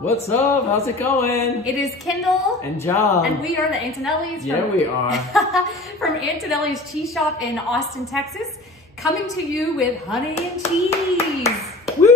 What's up? How's it going? It is Kendall. And John. And we are the Antonellis. Yeah, we are. From Antonelli's Cheese Shop in Austin, Texas. Coming to you with honey and cheese. Woo!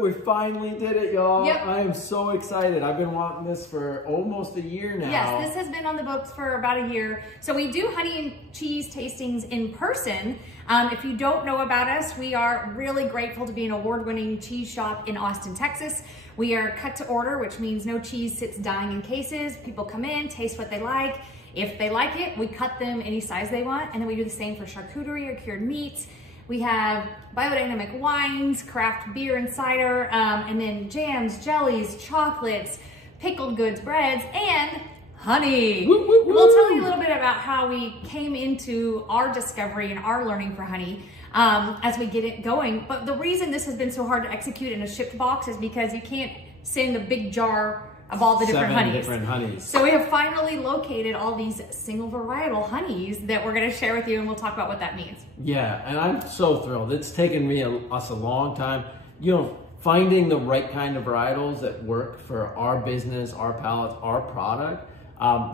We finally did it, y'all. Yep. I am so excited. I've been wanting this for almost a year now. Yes, this has been on the books for about a year. So we do honey and cheese tastings in person. If you don't know about us, we are really grateful to be an award-winning cheese shop in Austin, Texas. We are cut to order, which means no cheese sits dying in cases. People come in, taste what they like. If they like it, we cut them any size they want, and then we do the same for charcuterie or cured meats. We have biodynamic wines, craft beer and cider, and then jams, jellies, chocolates, pickled goods, breads, and honey. Woo, woo, woo. We'll tell you a little bit about how we came into our discovery and our learning for honey as we get it going. But the reason this has been so hard to execute in a shipped box is because you can't send a big jar of all the different honeys. So we have finally located all these single varietal honeys that we're gonna share with you, and we'll talk about what that means. Yeah, and I'm so thrilled. It's taken us a long time. You know, finding the right kind of varietals that work for our business, our palates, our product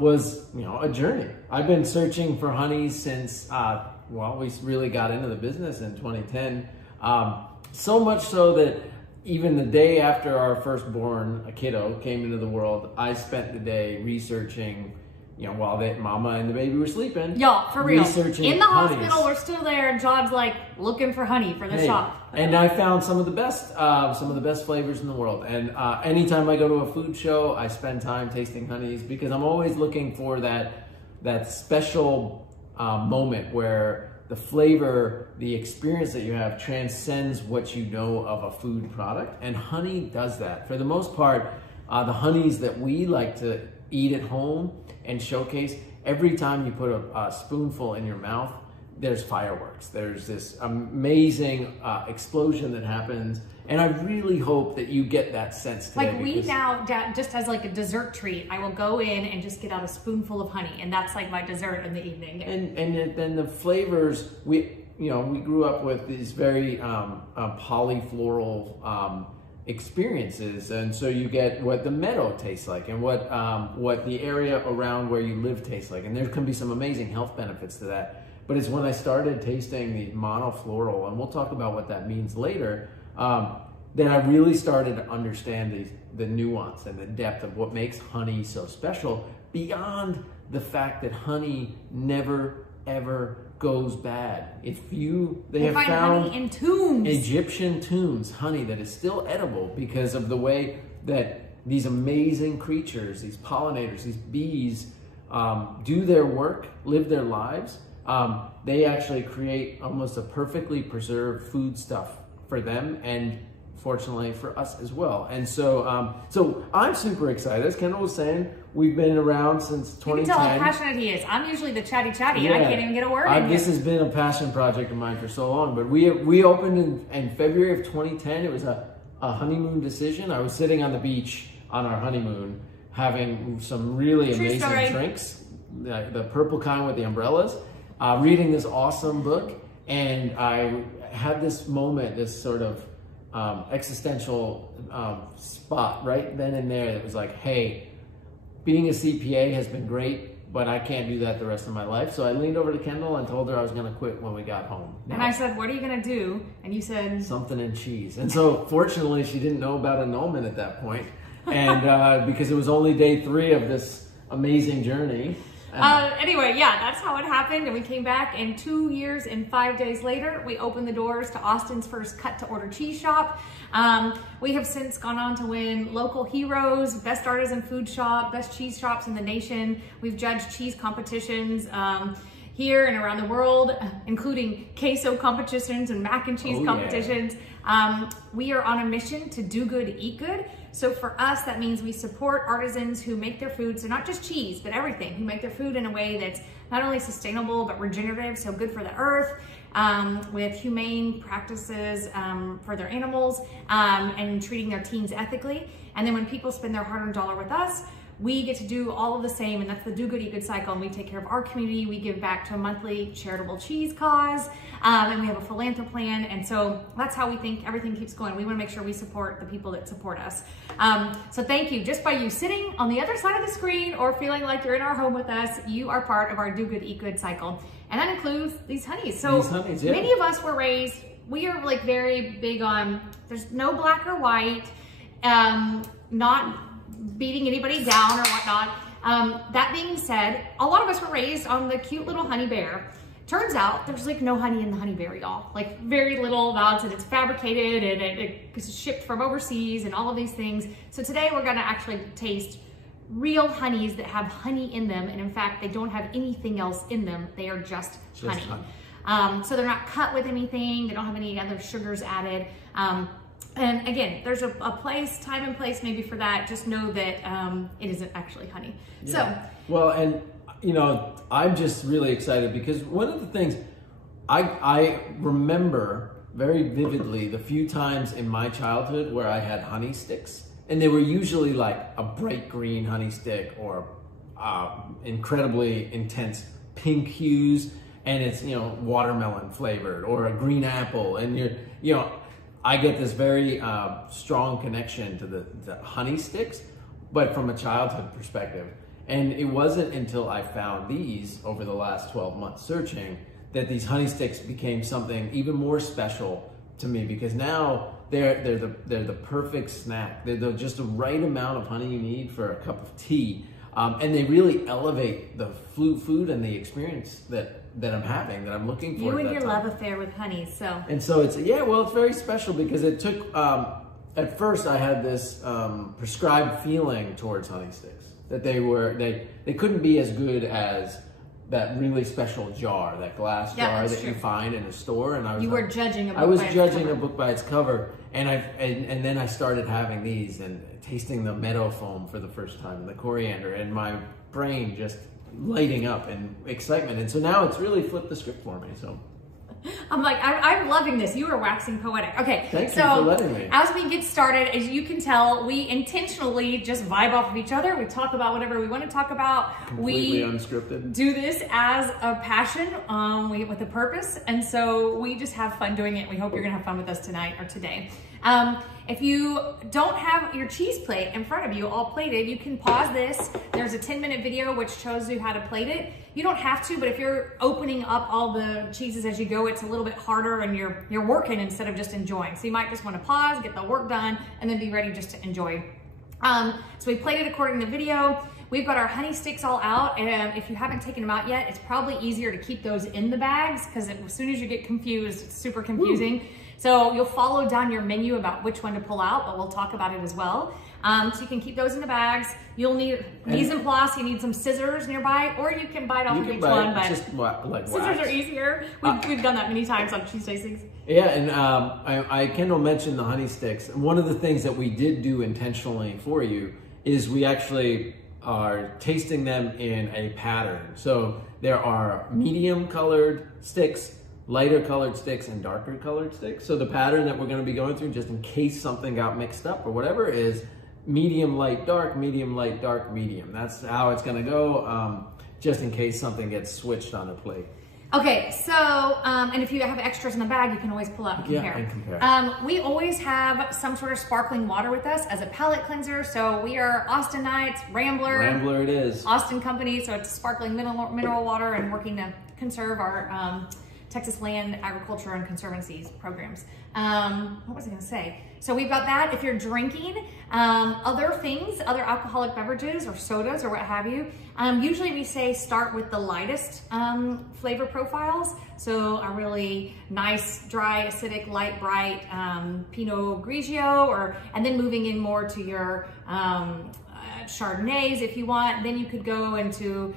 was, you know, a journey. I've been searching for honeys since, well, we really got into the business in 2010. So much so that even the day after our firstborn, a kiddo, came into the world, I spent the day researching, you know, while mama and the baby were sleeping. Y'all, for real. Researching in the honeys. hospital, we're still there, and John's like looking for honey for the shop. And I found some of the best flavors in the world. And anytime I go to a food show, I spend time tasting honeys because I'm always looking for that special moment where the flavor, the experience that you have transcends what you know of a food product. And honey does that. For the most part, the honeys that we like to eat at home and showcase, every time you put a spoonful in your mouth, there's fireworks. There's this amazing explosion that happens. And I really hope that you get that sense today. Like we now, just as like a dessert treat, I will go in and just get out a spoonful of honey, and that's like my dessert in the evening. And then the flavors, we grew up with these very polyfloral experiences, and so you get what the meadow tastes like and what the area around where you live tastes like, and there can be some amazing health benefits to that. But it's when I started tasting the monofloral, and we'll talk about what that means later, then I really started to understand the nuance and the depth of what makes honey so special, beyond the fact that honey never ever goes bad. They have found honey in tombs. Egyptian tombs, honey that is still edible because of the way that these amazing creatures, these pollinators, these bees, do their work, live their lives. They actually create almost a perfectly preserved foodstuff for them, and fortunately for us as well. And so so I'm super excited. As Kendall was saying, we've been around since 2010. You can tell how passionate he is. I'm usually the chatty, and I can't even get a word in. This has been a passion project of mine for so long, but we opened in February of 2010. It was a honeymoon decision. I was sitting on the beach on our honeymoon having some really amazing drinks, the purple kind with the umbrellas, reading this awesome book, and I had this moment, this sort of existential spot right then and there that was like, hey, being a CPA has been great, but I can't do that the rest of my life. So I leaned over to Kendall and told her I was going to quit when we got home. And I said, what are you going to do? And you said, something in cheese. And so fortunately, she didn't know about annulment at that point. And because it was only day 3 of this amazing journey. Anyway, yeah, that's how it happened, and we came back, and 2 years and 5 days later, we opened the doors to Austin's first cut-to-order cheese shop. We have since gone on to win local heroes, best artisan food shop, best cheese shops in the nation. We've judged cheese competitions here and around the world, including queso competitions and mac and cheese competitions. Yeah. We are on a mission to do good, eat good. So for us, that means we support artisans who make their food, so not just cheese, but everything, who make their food in a way that's not only sustainable, but regenerative, so good for the earth, with humane practices for their animals, and treating their teams ethically. And then when people spend their hard-earned dollar with us, we get to do all of the same, and that's the Do Good, Eat Good cycle, and we take care of our community. We give back to a monthly charitable cheese cause, and we have a philanthropy plan, and so that's how we think everything keeps going. We want to make sure we support the people that support us. So thank you. Just by you sitting on the other side of the screen or feeling like you're in our home with us, you are part of our Do Good, Eat Good cycle, and that includes these honeys. So many of us were raised, we are like very big on, there's no black or white, not beating anybody down or whatnot. That being said, a lot of us were raised on the cute little honey bear. Turns out there's like no honey in the honey bear, y'all. Like very little amounts, and it's fabricated, and it's shipped from overseas and all of these things. So today we're gonna actually taste real honeys that have honey in them, and in fact they don't have anything else in them. They are just honey. So they're not cut with anything. They don't have any other sugars added. And again, there's a place, time and place maybe for that. Just know that it isn't actually honey. Yeah. So, well, and you know, I'm just really excited because one of the things I remember very vividly the few times in my childhood where I had honey sticks, and they were usually like a bright green honey stick or incredibly intense pink hues, and it's, you know, watermelon flavored, or a green apple, and you know, I get this very strong connection to the honey sticks, but from a childhood perspective. And it wasn't until I found these over the last 12 months searching that these honey sticks became something even more special to me, because now they're the perfect snack. They're just the right amount of honey you need for a cup of tea. And they really elevate the food and the experience that I'm having, that I'm looking for. You and your love affair with honey, so. And so it's, yeah, well, it's very special because it took, at first I had this prescribed feeling towards honey sticks, that they couldn't be as good as that really special jar, that glass jar that you find in a store. And I was judging a book. I was judging a book by its cover, and then I started having these and tasting the Meadowfoam for the first time, and the Coriander, and my brain just lighting up in excitement. And so now it's really flipped the script for me. So I'm like, I'm loving this. You are waxing poetic. Okay, thank you for letting me. As we get started, as you can tell, we intentionally just vibe off of each other. We talk about whatever we want to talk about. Completely unscripted. Do this as a passion, with a purpose, and so we just have fun doing it. We hope you're gonna have fun with us tonight or today. If you don't have your cheese plate in front of you all plated, you can pause this. There's a 10-minute video which shows you how to plate it. You don't have to, but if you're opening up all the cheeses as you go, it's a little bit harder, and you're working instead of just enjoying. So you might just want to pause, get the work done, and then be ready just to enjoy. So we plated according to the video. We've got our honey sticks all out, and if you haven't taken them out yet, it's probably easier to keep those in the bags, because as soon as you get confused, it's super confusing. Woo. So you'll follow down your menu about which one to pull out, but we'll talk about it as well. So you can keep those in the bags. You'll need mise en place, you need some scissors nearby, or you can bite off each one, but just like scissors are easier. We've done that many times on cheese tastings. Yeah, and Kendall mentioned the honey sticks. One of the things that we did do intentionally for you is we actually are tasting them in a pattern. So there are medium colored sticks, lighter colored sticks, and darker colored sticks. So the pattern that we're going to be going through, just in case something got mixed up or whatever, is medium, light, dark, medium, light, dark, medium. That's how it's going to go, just in case something gets switched on a plate. Okay, so, and if you have extras in the bag, you can always pull out and compare. Yeah, and compare. We always have some sort of sparkling water with us as a palate cleanser. So we are Austinites, Rambler. Rambler it is. Austin company, so it's sparkling mineral water, and working to conserve our Texas Land Agriculture and Conservancies programs. What was I gonna say? So we've got that. If you're drinking other things, other alcoholic beverages or sodas or what have you, usually we say start with the lightest flavor profiles. So a really nice, dry, acidic, light, bright Pinot Grigio, and then moving in more to your Chardonnays if you want. Then you could go into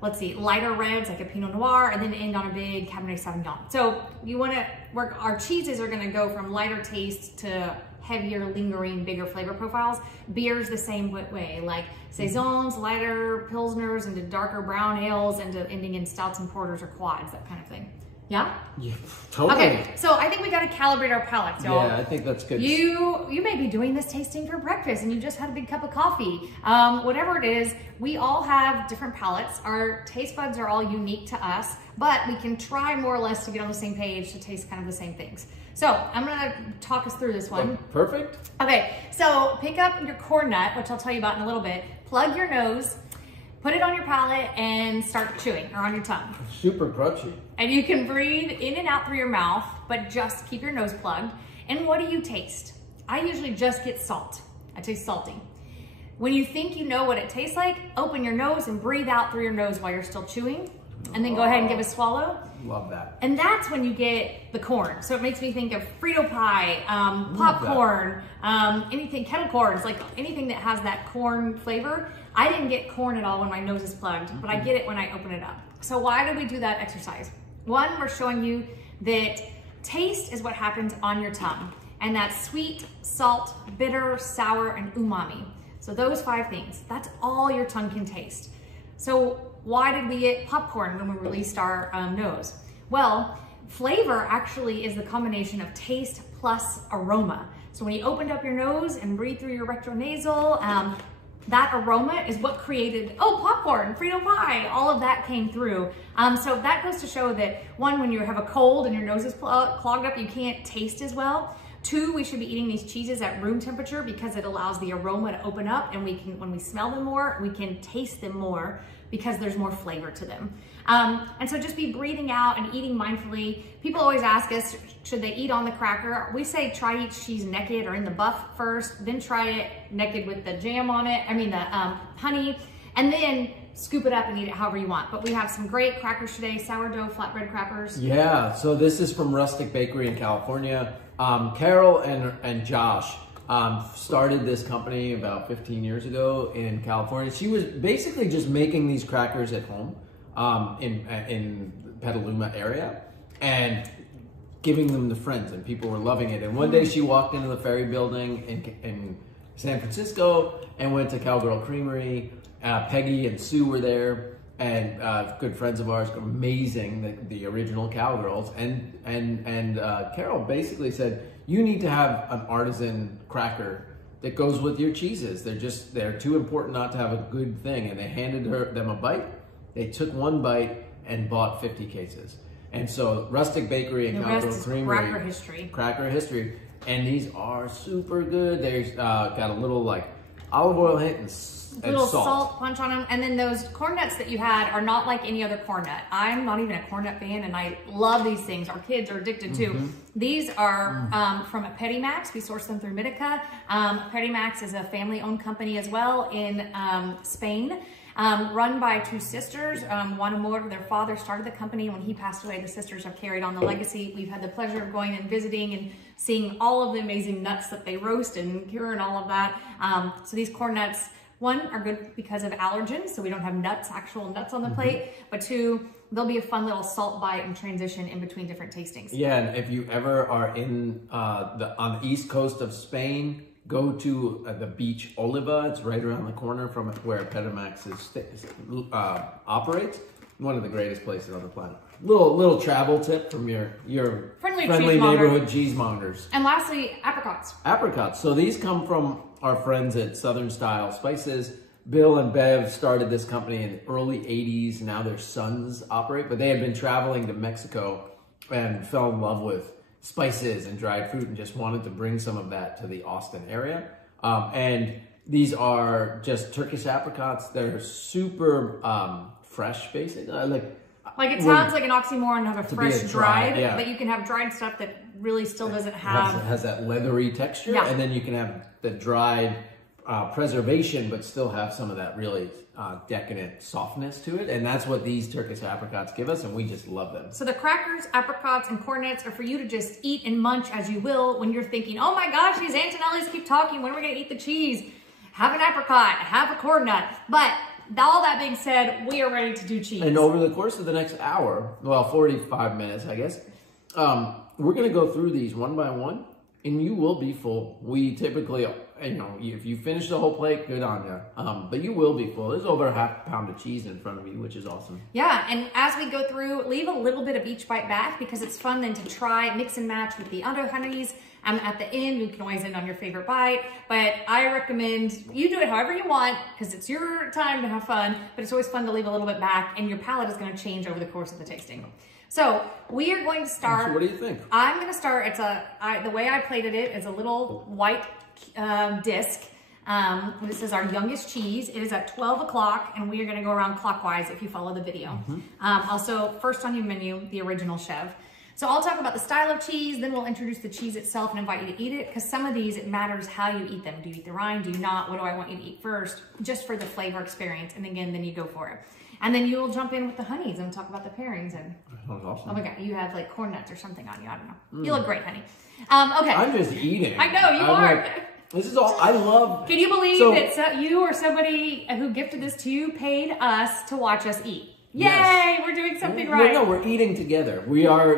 let's see, lighter reds like a Pinot Noir, and then end on a big Cabernet Sauvignon. So you want to work, our cheeses are going to go from lighter taste to heavier, lingering, bigger flavor profiles. Beer's the same way, like Saisons, lighter Pilsners, into darker brown ales, into ending in stouts and porters or quads, that kind of thing. Yeah? Yeah, totally. Okay, so I think we got to calibrate our palates, y'all. Yeah, I think that's good. You may be doing this tasting for breakfast and you just had a big cup of coffee. Whatever it is, we all have different palates. Our taste buds are all unique to us, but we can try more or less to get on the same page to taste kind of the same things. So I'm gonna talk us through this one. Perfect. Okay, so pick up your corn nut, which I'll tell you about in a little bit. Plug your nose, put it on your palate, and start chewing, or on your tongue. Super crunchy. And you can breathe in and out through your mouth, but just keep your nose plugged. And what do you taste? I usually just get salt. I taste salty. When you think you know what it tastes like, open your nose and breathe out through your nose while you're still chewing. And then go ahead and give a swallow. Love that. And that's when you get the corn. So it makes me think of Frito pie, popcorn, anything, kettle corns, like anything that has that corn flavor. I didn't get corn at all when my nose is plugged, but I get it when I open it up. So why do we do that exercise? One, we're showing you that taste is what happens on your tongue. And that's sweet, salt, bitter, sour, and umami. So those 5 things, that's all your tongue can taste. So why did we get popcorn when we released our nose? Well, flavor actually is the combination of taste plus aroma. So when you opened up your nose and breathed through your rectronasal, that aroma is what created, popcorn, Frito pie, all of that came through. So that goes to show that, one, when you have a cold and your nose is clogged up, you can't taste as well. 2, we should be eating these cheeses at room temperature because it allows the aroma to open up, and when we smell them more, we can taste them more because there's more flavor to them. And so just be breathing out and eating mindfully. People always ask us, should they eat on the cracker? We say try each cheese naked or in the buff first, then try it naked with the jam on it, the honey, and then scoop it up and eat it however you want. But we have some great crackers today, sourdough flatbread crackers. Yeah, so this is from Rustic Bakery in California. Carol and Josh started this company about 15 years ago in California. She was basically just making these crackers at home in Petaluma area and giving them to friends, and people were loving it. And one day she walked into the Ferry Building in San Francisco and went to Cowgirl Creamery. Peggy and Sue were there, and good friends of ours, amazing, the original Cowgirls. And Carol basically said, you need to have an artisan cracker that goes with your cheeses. They're too important not to have a good thing. And they handed them a bite. They took one bite and bought 50 cases. And so Rustic Bakery and Cowgirl Creamery. Cracker history. And these are super good. They've got a little like olive oil hit and salt punch on them. And then those corn nuts that you had are not like any other corn nut. I'm not even a corn nut fan, and I love these things. Our kids are addicted to. These are from Petit Max. We source them through Mitica. Petit Max is a family-owned company as well in Spain. Run by 2 sisters. Juan and Mor, their father started the company. When he passed away, the sisters have carried on the legacy. We've had the pleasure of going and visiting and seeing all of the amazing nuts that they roast and cure and all of that. So these corn nuts, 1, are good because of allergens, so we don't have actual nuts on the plate, but 2, they'll be a fun little salt bite and transition in between different tastings. Yeah, and if you ever are in on the east coast of Spain, go to the beach Oliva. It's right around the corner from where Petit Max operates. One of the greatest places on the planet. Little travel tip from your friendly neighborhood cheesemongers. And lastly, apricots. Apricots. So these come from our friends at Southern Style Spices. Bill and Bev started this company in the early 80s. Now their sons operate, but they had been traveling to Mexico and fell in love with spices and dried fruit and just wanted to bring some of that to the Austin area. And these are just Turkish apricots. They're super fresh, basically. Like it sounds like an oxymoron to have a fresh dried, but you can have dried stuff that really still doesn't have... has that leathery texture, and then you can have the dried preservation, but still have some of that really decadent softness to it. And that's what these Turkish apricots give us, and we just love them. So the crackers, apricots, and corn nuts are for you to just eat and munch as you will when you're thinking, oh my gosh, these Antonellis keep talking, when are we gonna eat the cheese? Have an apricot, have a corn nut. But all that being said, we are ready to do cheese. And over the course of the next hour, well, 45 minutes, I guess, we're gonna go through these one by one and you will be full. We typically, you know, if you finish the whole plate, good on you. But you will be full. There's over a half pound of cheese in front of you, which is awesome. Yeah, and as we go through, leave a little bit of each bite back because it's fun then to try, mix and match with the other honeys. At the end, you can always end on your favorite bite, but I recommend you do it however you want because it's your time to have fun, but it's always fun to leave a little bit back, and your palate is going to change over the course of the tasting. So we are going to start. So what do you think? I'm going to start. The way I plated it is a little white disc. This is our youngest cheese. It is at 12 o'clock, and we are going to go around clockwise if you follow the video. Also, first on your menu, the original Chev. So I'll talk about the style of cheese, then we'll introduce the cheese itself and invite you to eat it, because some of these, it matters how you eat them. Do you eat the rind? Do you not? What do I want you to eat first? Just for the flavor experience, and again, then you go for it. And then you will jump in with the honeys and talk about the pairings. And sounds awesome. Oh my God, you have like corn nuts or something on you. I don't know. You look great, honey. Okay. I'm just eating. I know, you are. Like, this is all, I love. Can you believe that you or somebody who gifted this to you paid us to watch us eat? Yay, yes. We're doing something right. No, we're eating together.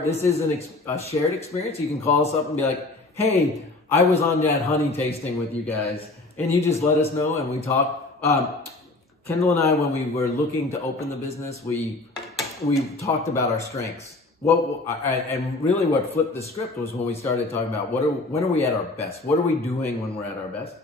This is a shared experience. You can call us up and be like, hey, I was on that honey tasting with you guys. And you just let us know and we talk. Kendall and I, when we were looking to open the business, we talked about our strengths. And really what flipped the script was when we started talking about when are we at our best? What are we doing when we're at our best?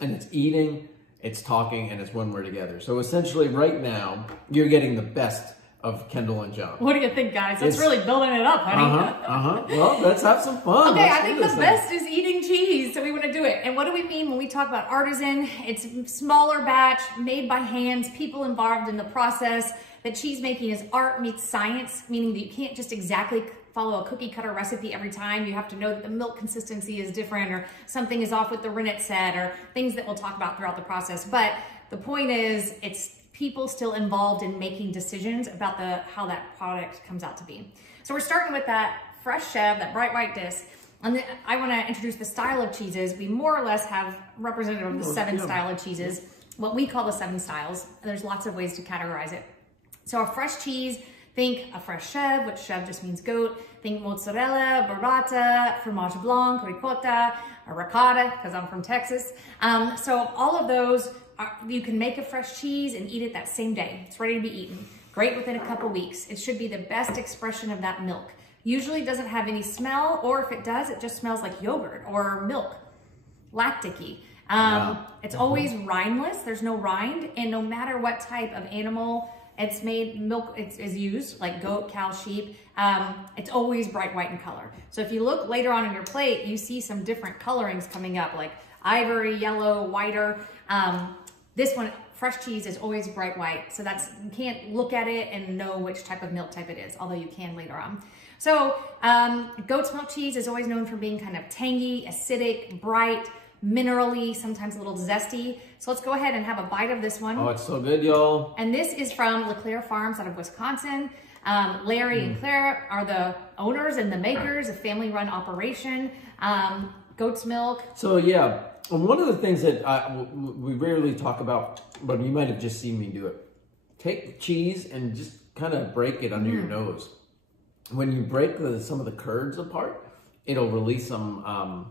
And it's eating, it's talking, and it's when we're together. So essentially right now, you're getting the best of Kendall and John. What do you think, guys? That's really building it up, honey. Well, let's have some fun. Okay, I think the best is eating cheese, so we want to do it. And what do we mean when we talk about artisan? It's smaller batch, made by hands, people involved in the process. That cheese making is art meets science, meaning that you can't just exactly follow a cookie cutter recipe every time. You have to know that the milk consistency is different, or something is off with the rennet set, or things that we'll talk about throughout the process. But the point is, it's people still involved in making decisions about how that product comes out to be. So we're starting with that fresh Chev, that bright white disc. And then I want to introduce the style of cheeses. We more or less have representative of the 7 style of cheeses, what we call the 7 styles. There's lots of ways to categorize it. So a fresh cheese, think a fresh Chev, which Chev just means goat. Think mozzarella, burrata, fromage blanc, ricotta, ricotta, because I'm from Texas. So all of those, you can make a fresh cheese and eat it that same day. It's ready to be eaten. Great within a couple weeks. It should be the best expression of that milk. Usually doesn't have any smell, or if it does, it just smells like yogurt or milk, lactic-y. It's always rindless. There's no rind, and no matter what type of animal it's made, milk is used, like goat, cow, sheep, it's always bright white in color. So if you look later on in your plate, you see some different colorings coming up, like ivory, yellow, whiter. This one, fresh cheese, is always bright white. So you can't look at it and know which type of milk type it is, although you can later on. So goat's milk cheese is always known for being kind of tangy, acidic, bright, minerally, sometimes a little zesty. So let's go ahead and have a bite of this one. Oh, it's so good, y'all. And this is from Leclaire Farms out of Wisconsin. Larry and Claire are the owners and the makers, a family-run operation. Goat's milk. So yeah, and one of the things that we rarely talk about, but you might have just seen me do it. Take the cheese and just kind of break it under your nose. When you break some of the curds apart, it'll release some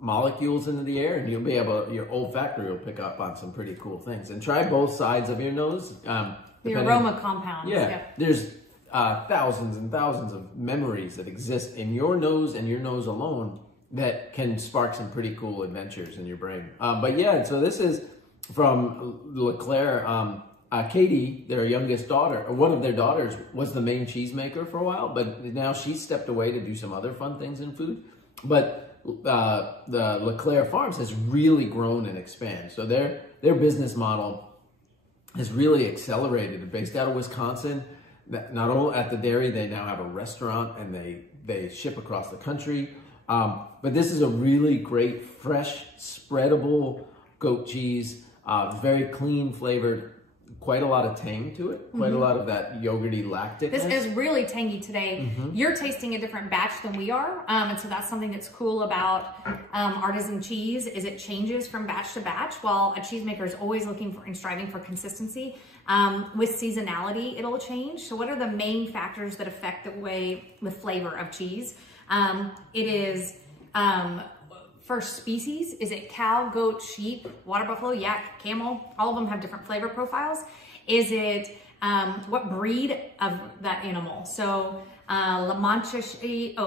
molecules into the air, and you'll be able, your olfactory will pick up on some pretty cool things. And try both sides of your nose. The aroma compounds. Yeah, there's thousands and thousands of memories that exist in your nose and your nose alone that can spark some pretty cool adventures in your brain. But yeah, so this is from Leclaire. Katie, their youngest daughter, or one of their daughters, was the main cheesemaker for a while, but now she's stepped away to do some other fun things in food. But the Leclaire Farms has really grown and expanded. So their business model has really accelerated. Based out of Wisconsin, not only at the dairy, they now have a restaurant, and they ship across the country. But this is a really great, fresh, spreadable goat cheese, very clean flavored. Quite a lot of tang to it, quite a lot of that yogurty lactic. This is really tangy today. You're tasting a different batch than we are, and so that's something that's cool about artisan cheese, is it changes from batch to batch, while a cheesemaker is always looking for and striving for consistency. With seasonality, it'll change. So what are the main factors that affect the flavor of cheese? It is For species, is it cow, goat, sheep, water buffalo, yak, camel? All of them have different flavor profiles. Is it what breed of that animal? So La Mancha sheep,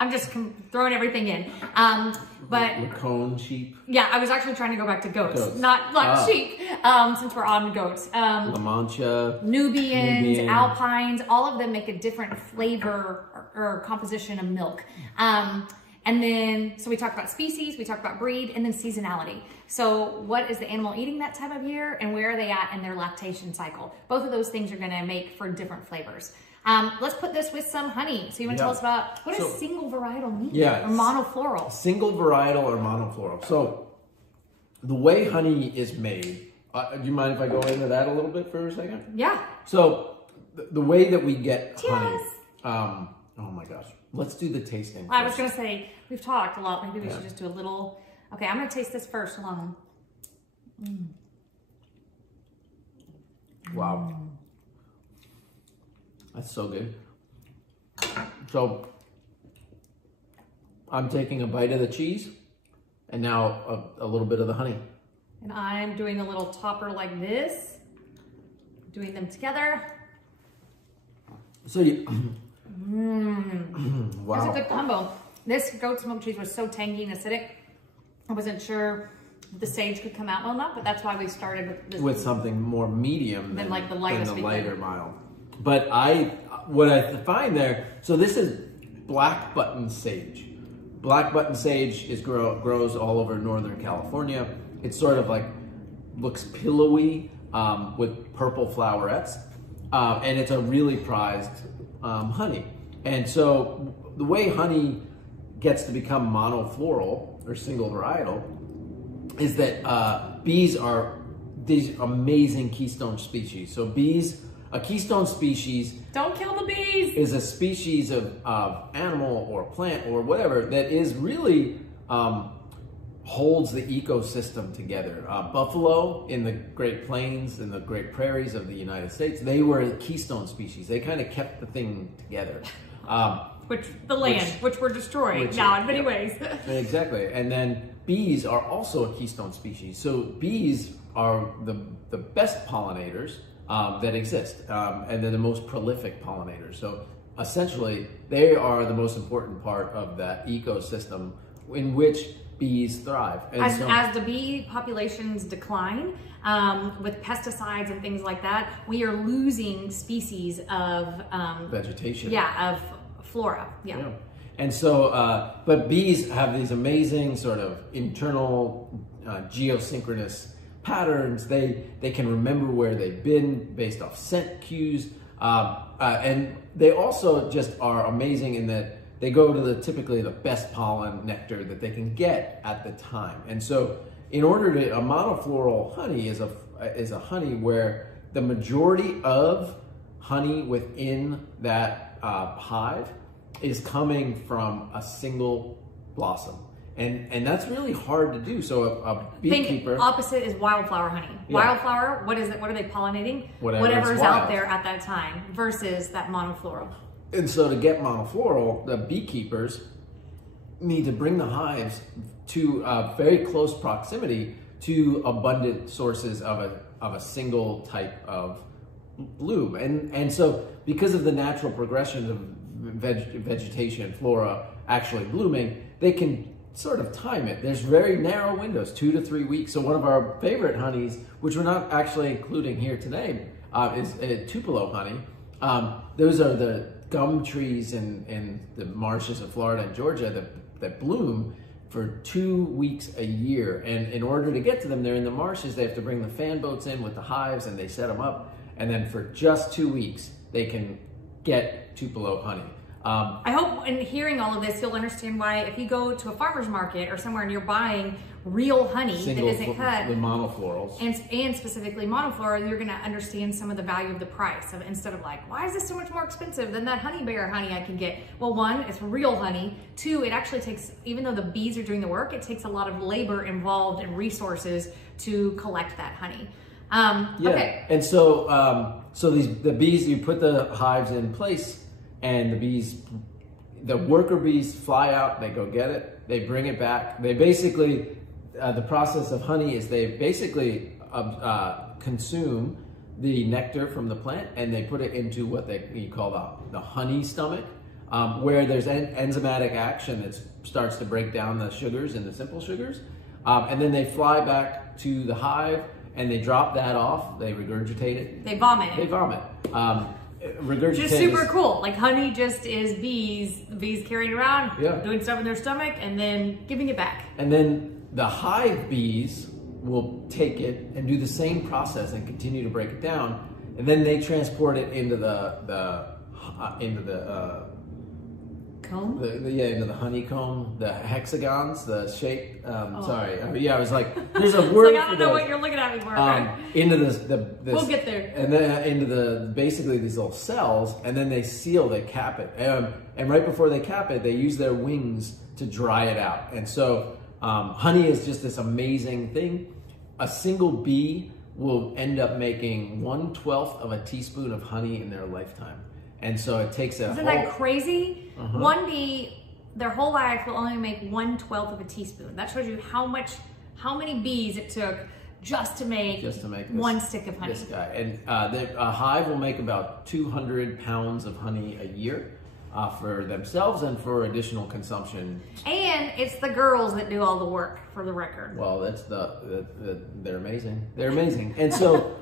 I'm just throwing everything in. But Lacone sheep. Yeah, I was actually trying to go back to goats. Not sheep, since we're on goats. La Mancha. Nubians, Alpines, all of them make a different flavor or composition of milk. And then, so we talked about species, we talked about breed, and then seasonality. So what is the animal eating that time of year, and where are they at in their lactation cycle? Both of those things are gonna make for different flavors. Let's put this with some honey. So you want to tell us about, what does single varietal mean? Yeah. Or monofloral? Single varietal or monofloral. So the way honey is made, do you mind if I go into that a little bit for a second? Yeah. So the way that we get honey, oh my gosh, let's do the tasting. I was going to say, we've talked a lot. Maybe we should just do a little. Okay, I'm going to taste this first. Hold on. Wow. That's so good. So I'm taking a bite of the cheese and now a little bit of the honey. And I'm doing a little topper like this, doing them together. So you, wow. That's a good combo. This goat smoked cheese was so tangy and acidic. I wasn't sure if the sage could come out well enough, but that's why we started with this. With something more medium than like the lightest, than the lighter mild. But what I find there, so this is black button sage. Black button sage grows all over Northern California. It's sort of like, looks pillowy with purple flowerets. And it's a really prized honey. And so the way honey gets to become monofloral or single varietal is that bees are these amazing keystone species. So bees, a keystone species, don't kill the bees, is a species of animal or plant or whatever that is really holds the ecosystem together. Buffalo in the Great Plains and the Great Prairies of the United States, they were a keystone species. They kind of kept the thing together. Which we're destroying now in many ways. Exactly. And then bees are also a keystone species. So bees are the best pollinators that exist, and they're the most prolific pollinators. So essentially, they are the most important part of that ecosystem in which bees thrive. And as the bee populations decline, with pesticides and things like that, we are losing species of vegetation. Yeah, of flora. Yeah. And so, but bees have these amazing sort of internal geosynchronous patterns. They can remember where they've been based off scent cues. And they also just are amazing in that they go to typically the best pollen nectar that they can get at the time. And so in order to, a monofloral honey is a honey where the majority of honey within that hive is coming from a single blossom. And that's really hard to do. So a beekeeper... Think opposite is wildflower honey. Yeah. Wildflower, what is it? What are they pollinating? Whatever's out there at that time versus that monofloral. And so to get monofloral, the beekeepers need to bring the hives to very close proximity to abundant sources of a single type of bloom. And so because of the natural progression of vegetation, flora actually blooming, they can sort of time it. There's very narrow windows, 2 to 3 weeks. So one of our favorite honeys, which we're not actually including here today, is Tupelo honey. Those are the gum trees in the marshes of Florida and Georgia that bloom for 2 weeks a year. And in order to get to them, they're in the marshes. They have to bring the fan boats in with the hives and they set them up. And then for just 2 weeks, they can get Tupelo honey. I hope in hearing all of this, you'll understand why if you go to a farmer's market or somewhere and you're buying real honey that isn't cut, the monoflorals, and specifically monofloral, you're going to understand some of the value of the price. So instead of like, why is this so much more expensive than that honey bear honey I can get? Well, 1, it's real honey. 2, it actually takes, even though the bees are doing the work, it takes a lot of labor involved and resources to collect that honey. Okay. And so, the bees, you put the hives in place, and the bees the worker bees fly out, they go get it, they bring it back. They basically, the process of honey is they basically consume the nectar from the plant and they put it into what you call the honey stomach, where there's enzymatic action that starts to break down the sugars and the simple sugars. And then they fly back to the hive and they drop that off, they regurgitate it. They vomit. They vomit. Regurgitate just super cool. Like honey just is bees. The bees carrying it around, doing stuff in their stomach, and then giving it back. And then the hive bees will take it and do the same process and continue to break it down, and then they transport it into the comb. Into the honeycomb, the hexagons, the shape. Sorry, I was like, there's a word. Like, I don't know what you're looking at me for. Into this, we'll get there. And then into basically these little cells, and then they seal, they cap it, and right before they cap it, they use their wings to dry it out. And so honey is just this amazing thing. A single bee will end up making 1/12 of a teaspoon of honey in their lifetime. And so it takes a Isn't that crazy? One bee, their whole life will only make 1/12 of a teaspoon. That shows you how many bees it took just to make one stick of honey. This guy. And a hive will make about 200 pounds of honey a year for themselves and for additional consumption. And it's the girls that do all the work, for the record. Well, that's they're amazing. They're amazing. And so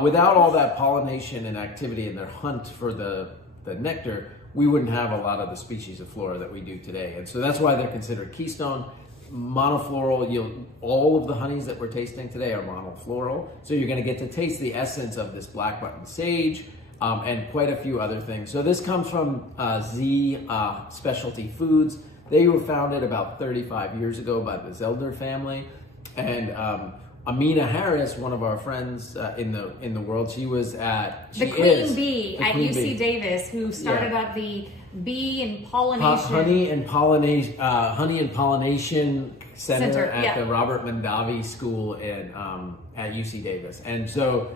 without all that pollination and activity in their hunt for the nectar, we wouldn't have a lot of the species of flora that we do today. And so that's why they're considered keystone. Monofloral, all of the honeys that we're tasting today are monofloral. So you're going to get to taste the essence of this black button sage and quite a few other things. So this comes from Z Specialty Foods. They were founded about 35 years ago by the Zelder family. And Amina Harris, one of our friends in the world, she was at the Queen Bee at UC Davis, who started up the bee and pollination honey and pollination center at the Robert Mondavi School at UC Davis. And so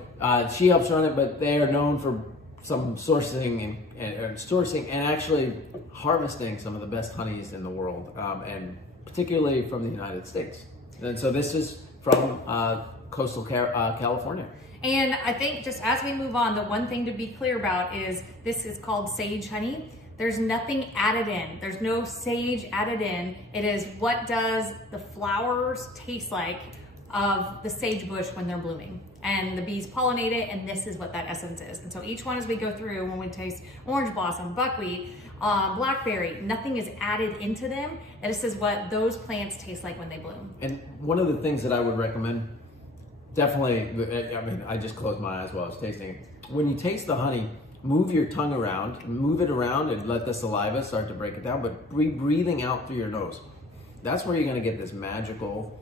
she helps run it, but they are known for some sourcing and actually harvesting some of the best honeys in the world, and particularly from the United States. And so this is from coastal California. And I think just as we move on, the one thing to be clear about is this is called sage honey. There's nothing added in. There's no sage added in. It is what does the flowers taste like of the sage bush when they're blooming. And the bees pollinate it, and this is what that essence is. And so each one as we go through, when we taste orange blossom, buckwheat, blackberry, nothing is added into them. And this is what those plants taste like when they bloom. And one of the things that I would recommend, definitely, I mean, I just closed my eyes while I was tasting it. When you taste the honey, move your tongue around, move it around and let the saliva start to break it down, but breathing out through your nose. That's where you're gonna get this magical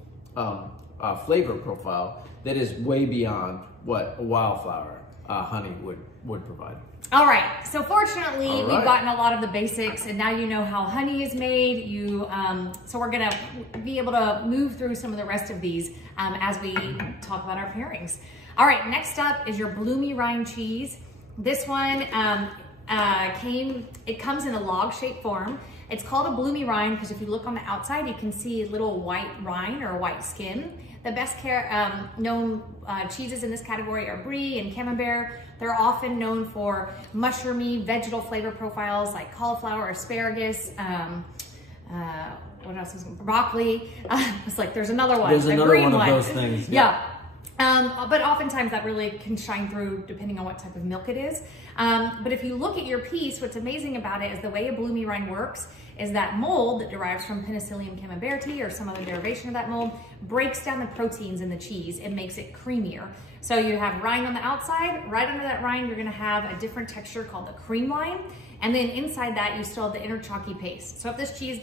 flavor profile that is way beyond what a wildflower honey would provide. All right, so fortunately we've gotten a lot of the basics, and now you know how honey is made. So we're gonna be able to move through some of the rest of these as we talk about our pairings. All right, next up is your Bloomy Rind cheese. This one it comes in a log-shaped form. It's called a Bloomy Rind because if you look on the outside, you can see a little white rind or white skin. The best known cheeses in this category are Brie and Camembert. They're often known for mushroomy vegetal flavor profiles like cauliflower, asparagus, what else is broccoli. It's like there's another one. There's another one of those things. Yeah. But oftentimes that really can shine through depending on what type of milk it is. But if you look at your piece, what's amazing about it is the way a Bloomy Rind works is that mold that derives from Penicillium camemberti or some other derivation of that mold breaks down the proteins in the cheese and makes it creamier. So you have rind on the outside, right under that rind you're gonna have a different texture called the cream rind, and then inside that you still have the inner chalky paste. So if this cheese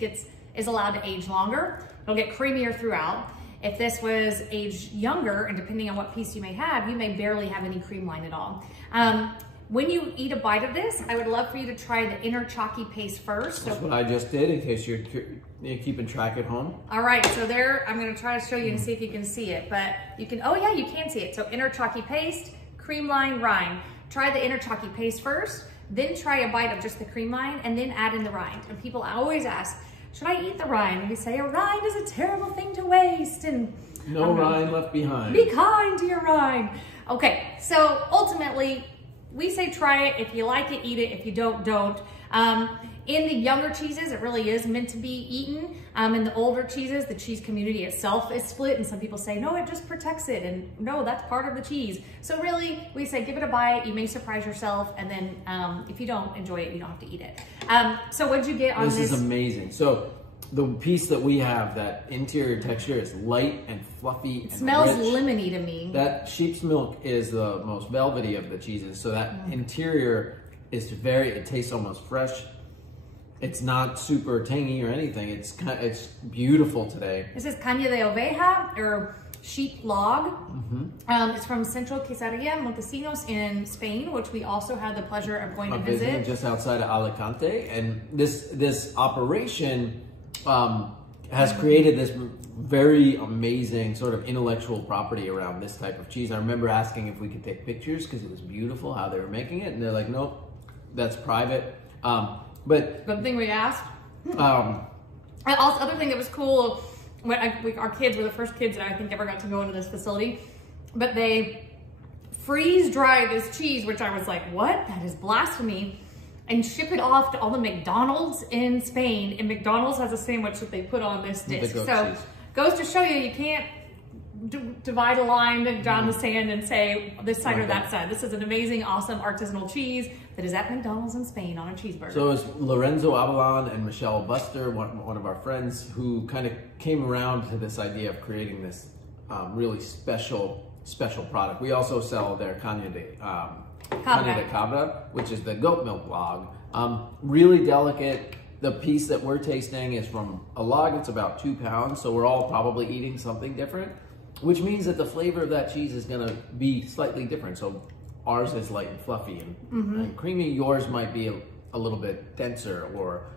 is allowed to age longer, it'll get creamier throughout. If this was aged younger, and depending on what piece you may have, you may barely have any cream line at all. When you eat a bite of this, I would love for you to try the inner chalky paste first. That's what I just did, in case you're keeping track at home. All right, so there, I'm gonna try to show you and see if you can see it, but you can, oh yeah, you can see it. So inner chalky paste, cream line, rind. Try the inner chalky paste first. then try a bite of just the cream line, and then add in the rind. And people always ask, should I eat the rind? And we say, a rind is a terrible thing to waste. And no rind left behind. Be kind to your rind. Okay, so ultimately, we say try it. If you like it, eat it. If you don't, don't. In the younger cheeses, it really is meant to be eaten. In the older cheeses, the cheese community itself is split, and some people say, no, it just protects it, and no, that's part of the cheese. So really, we say give it a bite. You may surprise yourself, and then if you don't enjoy it, you don't have to eat it. So what'd you get on this? This is amazing. So the piece that we have, that interior texture is light and fluffy and smells rich. lemony to me. That sheep's milk is the most velvety of the cheeses. So that interior is it tastes almost fresh. It's not super tangy or anything. It's beautiful today. This is caña de oveja, or sheep log. It's from Central Quesaria, Montesinos in Spain, which we also had the pleasure of going to visit. Just outside of Alicante. And this operation has created this very amazing sort of intellectual property around this type of cheese. I remember asking if we could take pictures because it was beautiful how they were making it. And they're like, nope, that's private. But the thing we asked. Other thing that was cool, when our kids were the first kids that I think ever got to go into this facility, but they freeze dry this cheese, which I was like, what? That is blasphemy. And ship it off to all the McDonald's in Spain. And McDonald's has a sandwich that they put on this disc. So goes to show you can't divide a line down the sand and say this side or that side. This is an amazing, awesome artisanal cheese that is at McDonald's in Spain on a cheeseburger. So it's Lorenzo Avalon and Michelle Buster, one of our friends, who kind of came around to this idea of creating this really special product. We also sell their caña de cabra, which is the goat milk log. Really delicate. The piece that we're tasting is from a log that's about 2 pounds, so we're all probably eating something different, which means that the flavor of that cheese is gonna be slightly different. So ours is light and fluffy and creamy. Yours might be a little bit denser or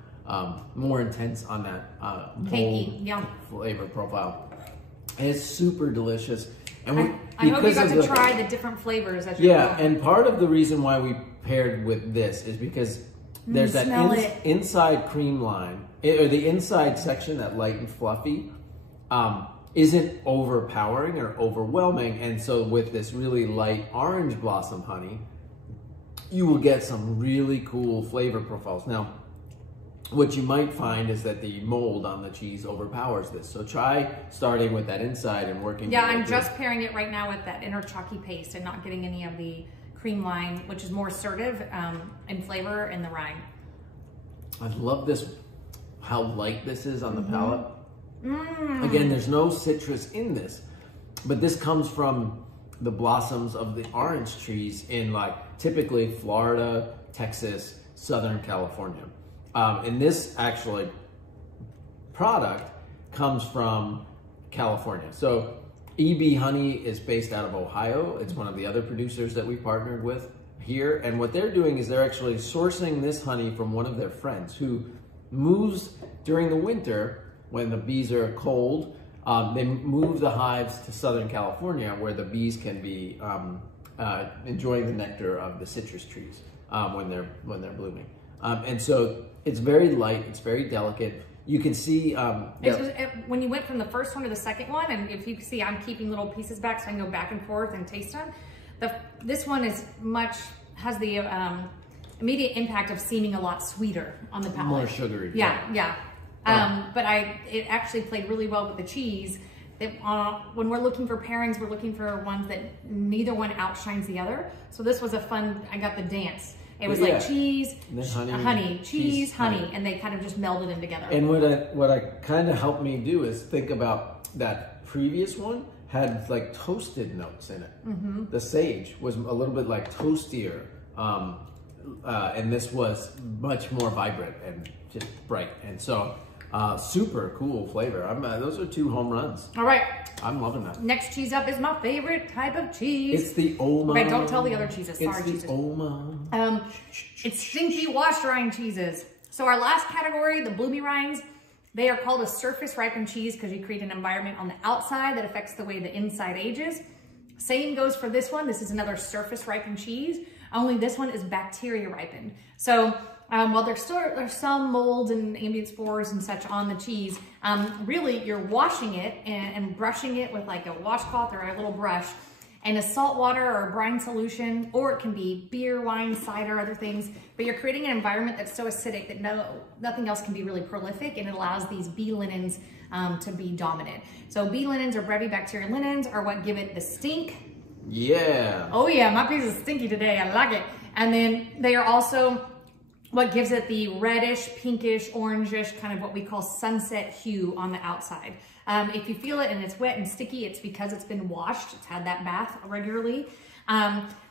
more intense on that bold flavor profile. And it's super delicious. And I hope you got to try the different flavors as you're going. And part of the reason why we paired with this is because there's that inside cream line, or the inside section, that light and fluffy, isn't overpowering or overwhelming. And so with this really light orange blossom honey, you will get some really cool flavor profiles. Now, what you might find is that the mold on the cheese overpowers this. So try starting with that inside and working. Yeah, I'm just pairing it right now with that inner chalky paste and not getting any of the cream line, which is more assertive in flavor in the rind. I love this, how light this is on the palate. Again, there's no citrus in this, but this comes from the blossoms of the orange trees in typically Florida, Texas, Southern California. And this actually product comes from California. So EB Honey is based out of Ohio. It's one of the other producers that we partnered with here. And what they're doing is they're actually sourcing this honey from one of their friends who moves during the winter when the bees are cold. They move the hives to Southern California where the bees can be enjoying the nectar of the citrus trees when they're blooming. And so it's very light, it's very delicate. You can see when you went from the first one to the second one, and if you can see, I'm keeping little pieces back so I can go back and forth and taste them. This one has the immediate impact of seeming a lot sweeter on the palate. More sugary. Yeah. But it actually played really well with the cheese. When we're looking for pairings, we're looking for ones that neither one outshines the other. So this was a fun, I got the dance. It was like cheese, honey, cheese, honey, and they kind of just melded in together. And what I kind of helped me do is think about that previous one had toasted notes in it. The sage was a little bit toastier, and this was much more vibrant and just bright. And so super cool flavor. Those are 2 home runs. All right. I'm loving that. Next cheese up is my favorite type of cheese. It's the Oma. Right, don't tell the other cheeses. Sorry, cheeses. It's the Oma. It's stinky wash rind cheeses. So our last category, the Bloomy Rinds, they are called a surface ripened cheese because you create an environment on the outside that affects the way the inside ages. Same goes for this one. This is another surface ripened cheese. only this one is bacteria ripened. So while there's some mold and ambient spores and such on the cheese, really you're washing it and brushing it with like a washcloth or a little brush and a salt water or a brine solution, or it can be beer, wine, cider, other things, but you're creating an environment that's so acidic that nothing else can be really prolific, and it allows these bee linens to be dominant. So bee linens or brevibacterial linens are what give it the stink. Yeah. Oh yeah, my piece is stinky today, I like it. And then they are also what gives it the reddish, pinkish, orangish, kind of what we call sunset hue on the outside. If you feel it and it's wet and sticky, it's because it's been washed. It's had that bath regularly.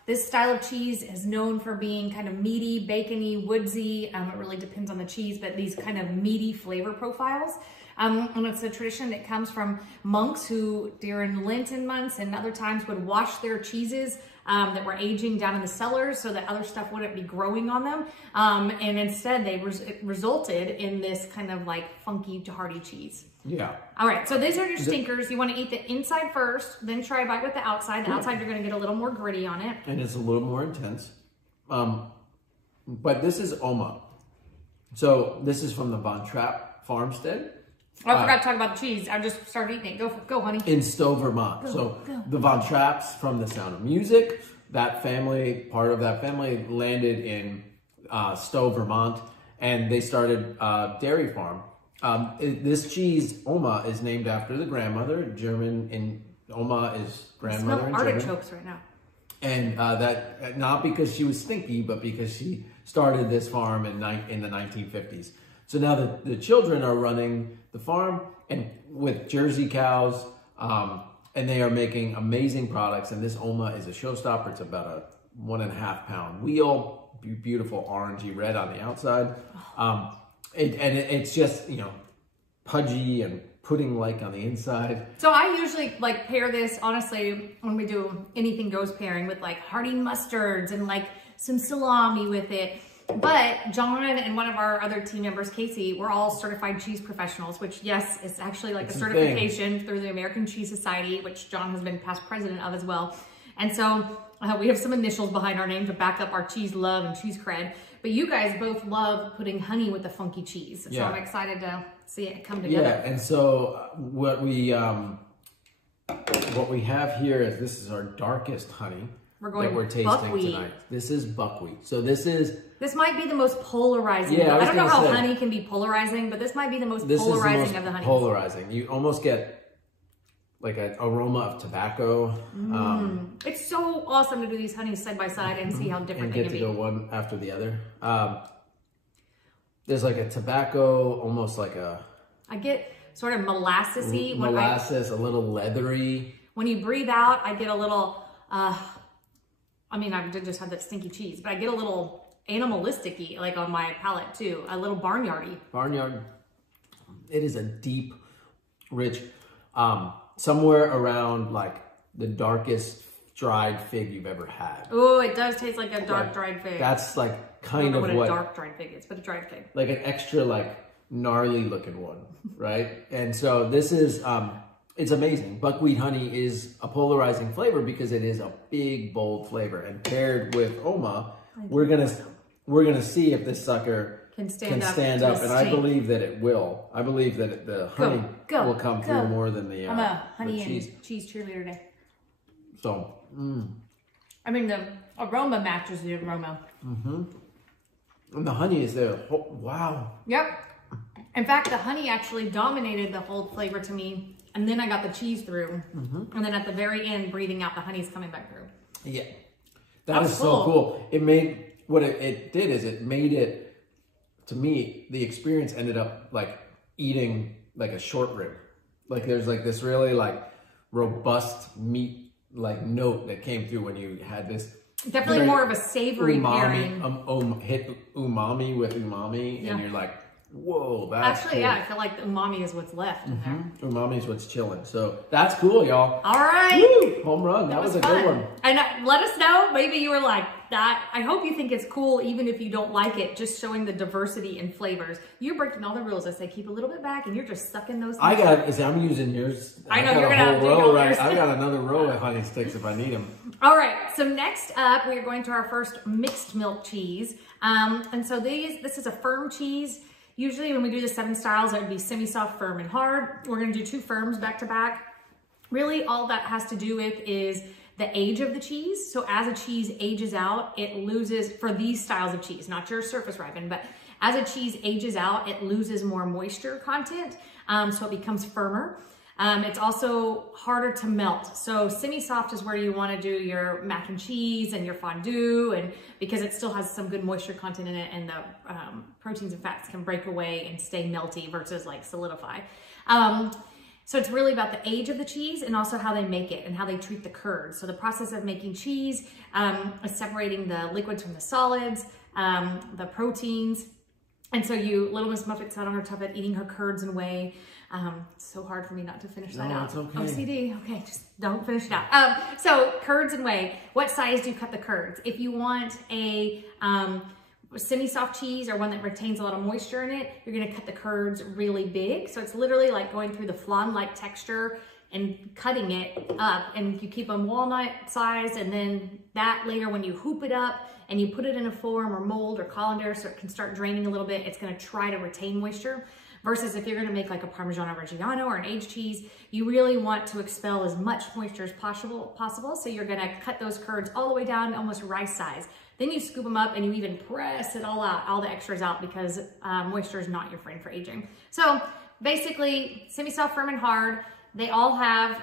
This style of cheese is known for being kind of meaty, bacony, woodsy. It really depends on the cheese, but these kind of meaty flavor profiles. And it's a tradition that comes from monks who during Lenten months and other times would wash their cheeses that were aging down in the cellars so that other stuff wouldn't be growing on them. And instead it resulted in this kind of like funky, hearty cheese. Yeah. All right, so these are your stinkers. You want to eat the inside first, then try a bite with the outside. The outside, you're going to get a little more gritty on it. And it's a little more intense. But this is Oma. So this is from the Von Trapp farmstead. Oh, I forgot to talk about the cheese. I just started eating it. Go, honey. In Stowe, Vermont. The Von Trapps from The Sound of Music, that family, part of that family landed in Stowe, Vermont, and they started a dairy farm. This cheese, Oma, is named after the grandmother. German, and Oma is grandmother in German. Artichokes right now. And that not because she was stinky, but because she started this farm in the 1950s. So now the children are running the farm and with Jersey cows, and they are making amazing products. And this Oma is a showstopper. It's about a 1.5 pound wheel, beautiful orangey red on the outside. It's just, you know, pudgy and pudding-like on the inside. So I usually like pair this, honestly, when we do anything goes pairing with like hearty mustards and like some salami with it. But John and one of our other team members, Casey, we're all certified cheese professionals, which yes, it's actually like a certification through the American Cheese Society, which John has been past president of as well. And so we have some initials behind our name to back up our cheese love and cheese cred. But you guys both love putting honey with the funky cheese. So I'm excited to see it come together. Yeah, and so what we have here is this is our darkest honey that we're tasting tonight. This is buckwheat. So this might be the most polarizing. I don't know how honey can be polarizing, but this might be the most polarizing of the honeys. Polarizing. You almost get like an aroma of tobacco. It's so awesome to do these honeys side by side and see how different they can be. And get to go one after the other. There's like a tobacco, almost like a... I get sort of molassesy. Molasses, a little leathery. When you breathe out, I get a little... I mean, I did just have that stinky cheese, but I get a little animalistic-y, like on my palate too. A little barnyardy. Barnyard. It is a deep, rich... somewhere around like the darkest dried fig you've ever had. Oh, it does taste like a dark dried fig. That's like kind of what a dark dried fig is, but a dried fig. Like an extra like gnarly looking one, right? And so this is, it's amazing. Buckwheat honey is a polarizing flavor because it is a big, bold flavor. And paired with Oma, we're gonna see if this sucker can stand up, and I believe that it will. I believe that the honey will come through more than the I'm a honey and cheese cheerleader today. So, I mean, the aroma matches the aroma. And the honey is there. Oh, wow. Yep. In fact, the honey actually dominated the whole flavor to me, and then I got the cheese through, and then at the very end, breathing out, the honey's coming back through. Yeah, that is so cool. It made what it did is it made it. To me, the experience ended up like eating like a short rib. Like there's like this really like robust meat like note that came through when you had this. Definitely more of a savory pairing. Hit umami with umami, and you're like, whoa, that's actually cool. Yeah, I feel like the umami is what's left in there. Umami is what's chilling. So that's cool, y'all. All right. Woo! Home run. That was a good one. And let us know. Maybe you were like, that, I hope you think it's cool, even if you don't like it, just showing the diversity in flavors. You're breaking all the rules. I say keep a little bit back, and you're just sucking those. I'm using yours. I know you're gonna have to roll, right? I got another row of honey sticks if I need them. All right, so next up, we are going to our first mixed milk cheese. And so this is a firm cheese. Usually when we do the 7 styles, it would be semi-soft, firm, and hard. We're gonna do 2 firms back to back. Really, all that has to do with is the age of the cheese. So as a cheese ages out, it loses, for these styles of cheese, not your surface ripened, but as a cheese ages out, it loses more moisture content, so it becomes firmer. It's also harder to melt. So semi-soft is where you want to do your mac and cheese and your fondue, and because it still has some good moisture content in it, and the proteins and fats can break away and stay melty versus like solidify. So it's really about the age of the cheese and also how they make it and how they treat the curds. So the process of making cheese is separating the liquids from the solids, the proteins. And so Little Miss Muffet sat on her tuffet eating her curds and whey. It's so hard for me not to finish that out. It's okay. OCD. Okay, just don't finish it out. So curds and whey. What size do you cut the curds? If you want a semi-soft cheese or one that retains a lot of moisture in it, you're gonna cut the curds really big. So it's literally like going through the flan-like texture and cutting it up, and you keep them walnut size, and then that later when you hoop it up and you put it in a form or mold or colander so it can start draining a little bit, it's gonna try to retain moisture. Versus if you're gonna make like a Parmigiano Reggiano or an aged cheese, you really want to expel as much moisture as possible. So you're gonna cut those curds all the way down to almost rice size. Then you scoop them up and you even press it all out, all the extras out, because moisture is not your friend for aging. So basically, semi-soft, firm, and hard, they all have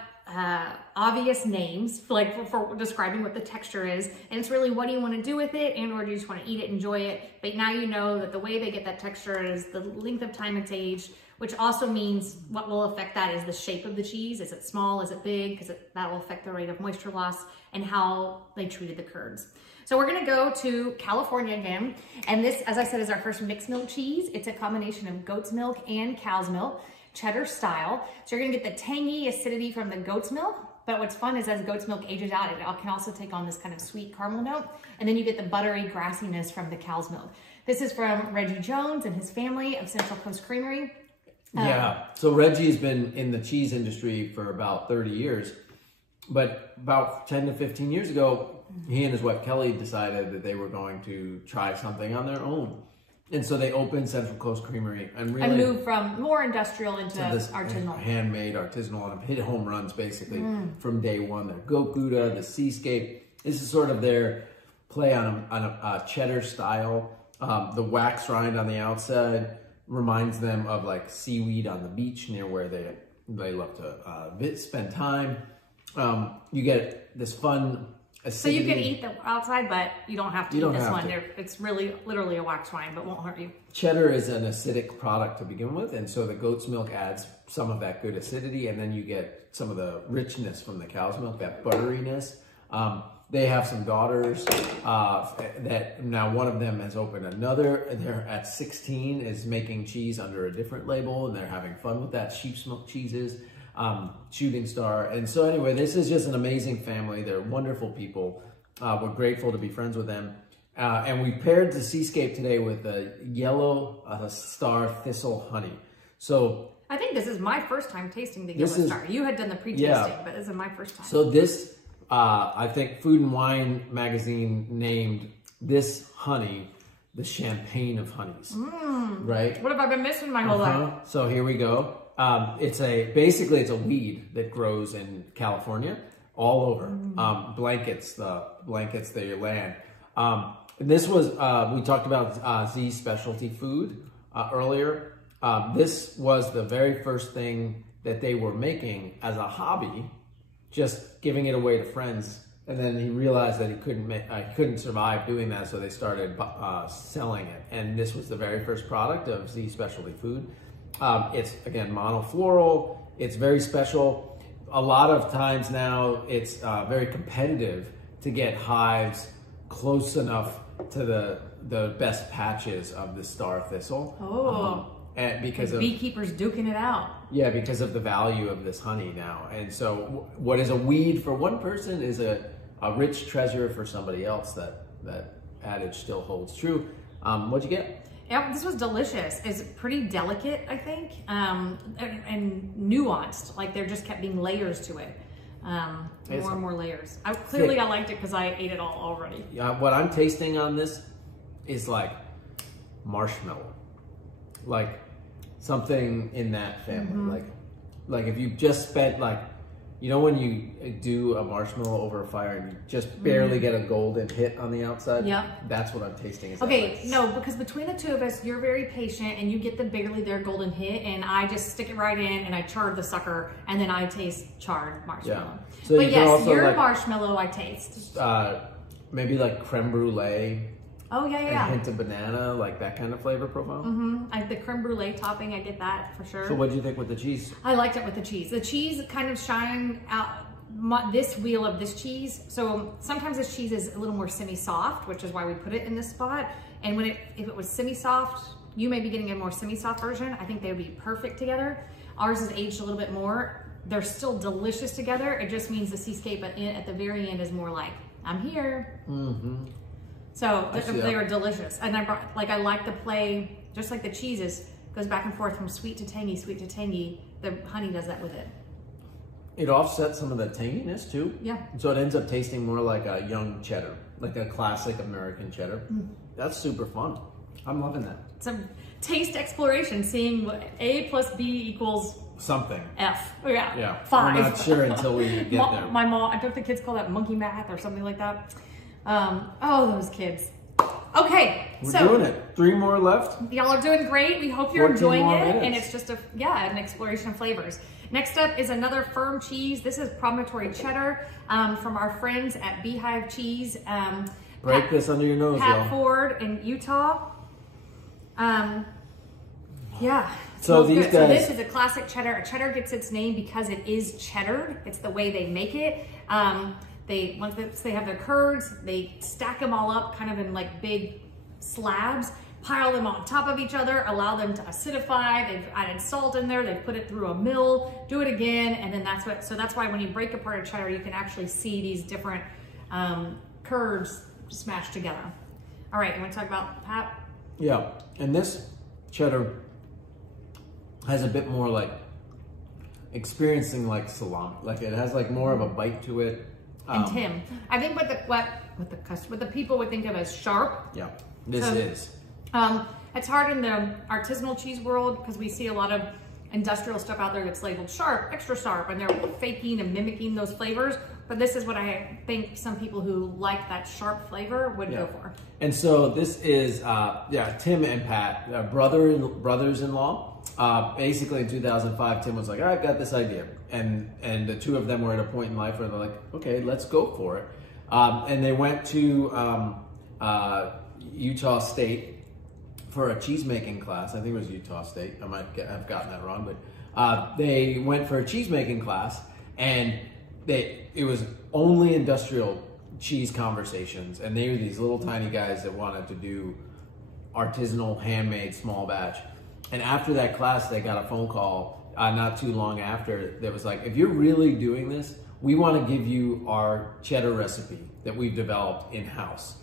obvious names like for describing what the texture is, and it's really what do you want to do with it, and or do you just want to eat it, enjoy it. But now you know that the way they get that texture is the length of time it's aged, which also means what will affect that is the shape of the cheese. Is it small, is it big? Because that will affect the rate of moisture loss and how they treated the curds. So we're gonna go to California again, and this, as I said, is our first mixed milk cheese. It's a combination of goat's milk and cow's milk, cheddar style. So you're gonna get the tangy acidity from the goat's milk, but what's fun is as goat's milk ages out, it can also take on this kind of sweet caramel note, and then you get the buttery grassiness from the cow's milk. This is from Reggie Jones and his family of Central Coast Creamery. Yeah, so Reggie's been in the cheese industry for about 30 years, but about 10 to 15 years ago, he and his wife Kelly decided that they were going to try something on their own. And so they opened Central Coast Creamery and really moved from more industrial into this artisanal. Handmade, artisanal, and hit home runs basically from day one. Their goat Gouda, the Seascape. This is sort of their play on a cheddar style. The wax rind on the outside reminds them of like seaweed on the beach near where they love to spend time. You get this fun acidity. So you can eat the outside, but you don't have to eat this one. It's really literally a wax rind, but won't hurt you. Cheddar is an acidic product to begin with, and so the goat's milk adds some of that good acidity, and then you get some of the richness from the cow's milk, that butteriness. They have some daughters that now one of them has opened another. They're at 16, is making cheese under a different label, and they're having fun with that. Sheep's milk cheeses. Shooting Star. And so anyway, this is just an amazing family. They're wonderful people. We're grateful to be friends with them. And we paired the Seascape today with the Yellow Star Thistle Honey. So I think this is my first time tasting the Yellow Star. You had done the pre-tasting, but this is my first time. So this, I think Food and Wine magazine named this honey the champagne of honeys, right? What have I been missing my whole life? So here we go. Basically it's a weed that grows in California all over. Blankets their land. This was, we talked about Z Specialty Food earlier. This was the very first thing that they were making as a hobby, just giving it away to friends. And then he realized that he couldn't survive doing that, so they started selling it. And this was the very first product of Z Specialty Food. It's, again, monofloral. It's very special. A lot of times now, it's very competitive to get hives close enough to the best patches of the star thistle. And because of beekeepers duking it out. Yeah, because of the value of this honey now. And so what is a weed for one person is a rich treasure for somebody else that that adage still holds true. What'd you get? Yeah, this was delicious. It's pretty delicate, I think, and nuanced. Like there just kept being layers to it. More and more layers. Clearly I liked it because I ate it all already. Yeah, what I'm tasting on this is like marshmallow, like something in that family. Like if you just spent like, you know, when you do a marshmallow over a fire and you just barely get a golden hit on the outside? Yeah. That's what I'm tasting. Okay, no, because between the two of us, you're very patient and you get the barely there golden hit, and I just stick it right in and I char the sucker, and then I taste charred marshmallow. Yeah. So but yes, your like, marshmallow I taste. Maybe like creme brulee. Oh, yeah, yeah. And a hint of banana, like that kind of flavor profile? The creme brulee topping, I get that for sure. So what did you think with the cheese? I liked it with the cheese. The cheese kind of shined out this wheel of this cheese. So sometimes this cheese is a little more semi-soft, which is why we put it in this spot. And if it was semi-soft, you may be getting a more semi-soft version. I think they would be perfect together. Ours is aged a little bit more. They're still delicious together. It just means the seascape at the very end is more like, I'm here. So they were delicious. And I like the play, just like the cheeses, goes back and forth from sweet to tangy, sweet to tangy. The honey does that with it. It offsets some of the tanginess too. Yeah. So it ends up tasting more like a young cheddar, like a classic American cheddar. That's super fun. I'm loving that. It's a taste exploration, seeing what A plus B equals something. F. Yeah. Yeah. 5. We're not sure until we get there. My mom, I don't think the kids call that monkey math or something like that. Oh, those kids. Okay, we're doing it. 3 more left. Y'all are doing great. We hope you're enjoying it. Minutes. And it's just an exploration of flavors. Next up is another firm cheese. This is Promontory Cheddar from our friends at Beehive Cheese. Break this under your nose, Pat y'all. Ford in Utah. Yeah. So these guys. So this is a classic cheddar. A cheddar gets its name because it is cheddared. It's the way they make it. Once they have their curds, they stack them all up kind of in like big slabs, pile them on top of each other, allow them to acidify. They've added salt in there. They've put it through a mill, do it again. And then that's why when you break apart a cheddar, you can actually see these different curds smashed together. All right, you want to talk about Pat? Yeah, and this cheddar has a bit more like experiencing like salami. Like it has like more of a bite to it. And Tim, I think what the people would think of as sharp. Yeah, this is. It's hard in the artisanal cheese world because we see a lot of industrial stuff out there that's labeled sharp, extra sharp, and they're faking and mimicking those flavors. But this is what I think some people who like that sharp flavor would go for. And so this is, Tim and Pat, brothers-in-law. Basically in 2005, Tim was like, all right, I've got this idea. And the two of them were at a point in life where they're like, okay, let's go for it. And they went to Utah State for a cheese making class. I think it was Utah State. I might have gotten that wrong, but they went for a cheese making class, and it was only industrial cheese conversations, and they were these little tiny guys that wanted to do artisanal, handmade, small batch. And after that class, they got a phone call not too long after that was like, if you're really doing this, we want to give you our cheddar recipe that we've developed in-house,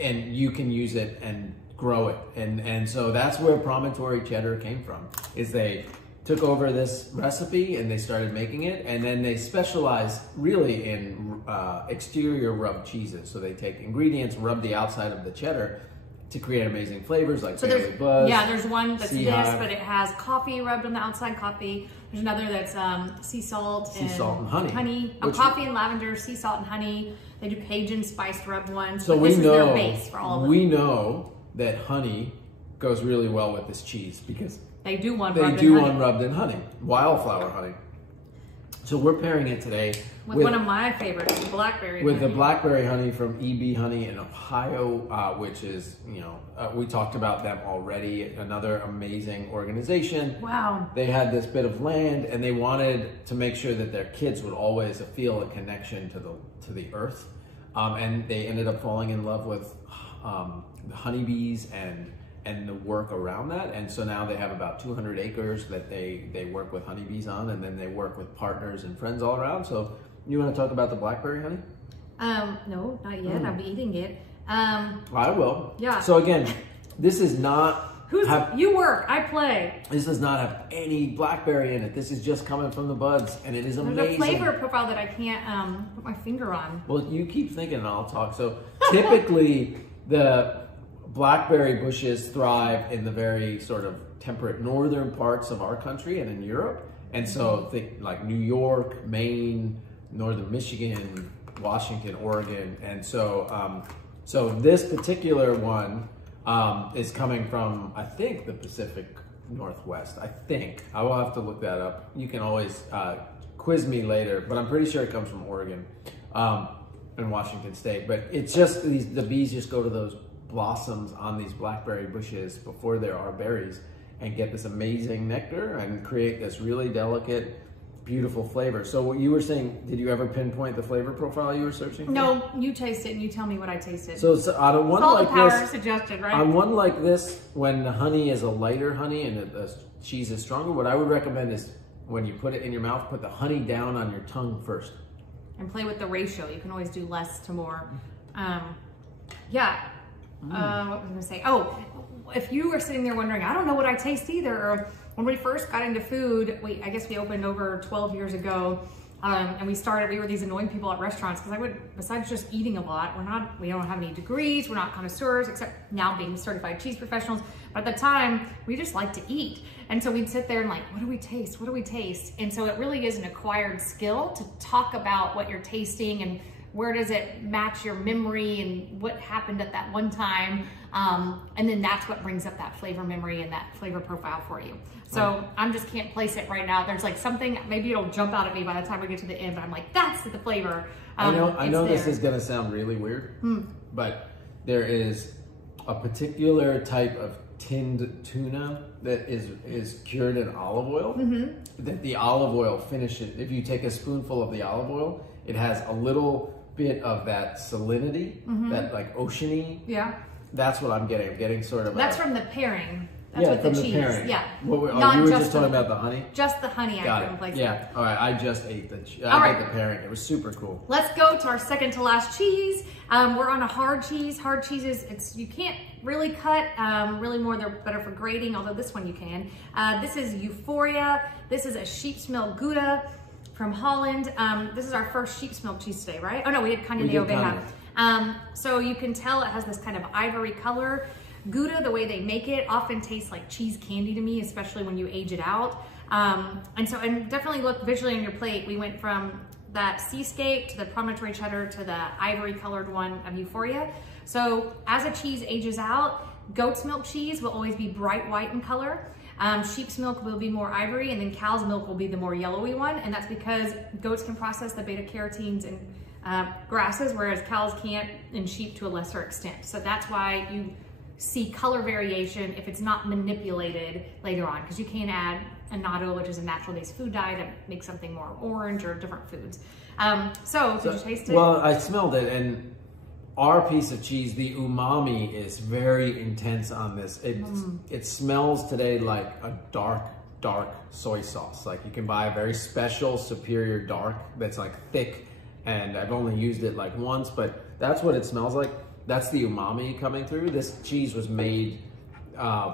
and you can use it and grow it. And so that's where Promontory Cheddar came from, is they took over this recipe and they started making it, and then they specialize really in exterior rubbed cheeses. So they take ingredients, rub the outside of the cheddar to create amazing flavors like Daily Buzz. Yeah, there's one that's but it has coffee rubbed on the outside, coffee. There's another that's sea salt and honey. Coffee and lavender, sea salt and honey. They do Cajun spiced rubbed ones. So this is their base for all of them. We know that honey goes really well with this cheese because they do one rubbed in honey, wildflower honey. So we're pairing it today with one of my favorites, Blackberry honey. With the Blackberry honey from EB Honey in Ohio, which is, we talked about them already, another amazing organization. Wow. They had this bit of land and they wanted to make sure that their kids would always feel a connection to the earth. And they ended up falling in love with the honeybees and the work around that. And so now they have about 200 acres that they work with honeybees on, and then they work with partners and friends all around. So you want to talk about the Blackberry honey? No, not yet. I'll be eating it. I will. Yeah. So again, this is not... You work, I play. This does not have any blackberry in it. This is just coming from the buds, and it is amazing. There's a flavor profile that I can't put my finger on. Well, you keep thinking and I'll talk. So typically the blackberry bushes thrive in the very sort of temperate northern parts of our country and in Europe. And so think like New York, Maine, northern Michigan, Washington, Oregon. And so, so this particular one is coming from, I think, the Pacific Northwest. I think. I will have to look that up. You can always quiz me later, but I'm pretty sure it comes from Oregon and Washington State. But it's just the bees just go to those blossoms on these blackberry bushes before there are berries and get this amazing nectar and create this really delicate, beautiful flavor. So what you were saying, did you ever pinpoint the flavor profile you were searching for? No, you taste it and you tell me what I tasted. So on one like this, suggested, right? on one like this, when the honey is a lighter honey and the cheese is stronger, what I would recommend is when you put it in your mouth, put the honey down on your tongue first. And play with the ratio. You can always do less to more. Yeah. What was I gonna say? Oh, if you were sitting there wondering, I don't know what I taste either, or when we first got into food, I guess we opened over 12 years ago, and we were these annoying people at restaurants, because besides just eating a lot, we don't have any degrees, we're not connoisseurs, except now being certified cheese professionals, but at the time, we just like to eat. And so we'd sit there and like, what do we taste? What do we taste? And so it really is an acquired skill to talk about what you're tasting and where does it match your memory and what happened at that one time. And then that's what brings up that flavor memory and that flavor profile for you. So I just can't place it right now. There's like something, maybe it'll jump out at me by the time we get to the end, but I'm like, that's the flavor. I know this is gonna sound really weird, but there is a particular type of tinned tuna that is cured in olive oil, that the olive oil finishes. If you take a spoonful of the olive oil, it has a little bit of that salinity, that like oceany. Yeah. That's what I'm getting. I'm getting sort of That's from the pairing. That's with the cheese. Pairing. Yeah. You were just talking about the honey? Just the honey. Got I couldn't. Yeah. All right. I just ate the pairing. It was super cool. Let's go to our second to last cheese. We're on a hard cheese. Hard cheeses, you can't really cut. Really more, they're better for grating, although this one you can. This is Euphoria. This is a sheep's milk Gouda from Holland. This is our first sheep's milk cheese today, right? Oh no, we had Canyon de Oveja. So you can tell it has this kind of ivory color. Gouda, the way they make it, often tastes like cheese candy to me, especially when you age it out. And definitely look visually on your plate. We went from that seascape to the Promontory Cheddar to the ivory colored one of Euphoria. So as a cheese ages out, goat's milk cheese will always be bright white in color. Sheep's milk will be more ivory, and then cow's milk will be the more yellowy one. And that's because goats can process the beta carotenes in grasses, whereas cows can't, and sheep to a lesser extent. So that's why you see color variation if it's not manipulated later on, because you can add annatto, which is a natural-based food dye that makes something more orange or different foods. So did you taste it? Well, I smelled it, and our piece of cheese, the umami, is very intense on this. It smells today like a dark soy sauce. Like you can buy a very special superior dark that's like thick, and I've only used it like once, but that's what it smells like. That's the umami coming through. This cheese was made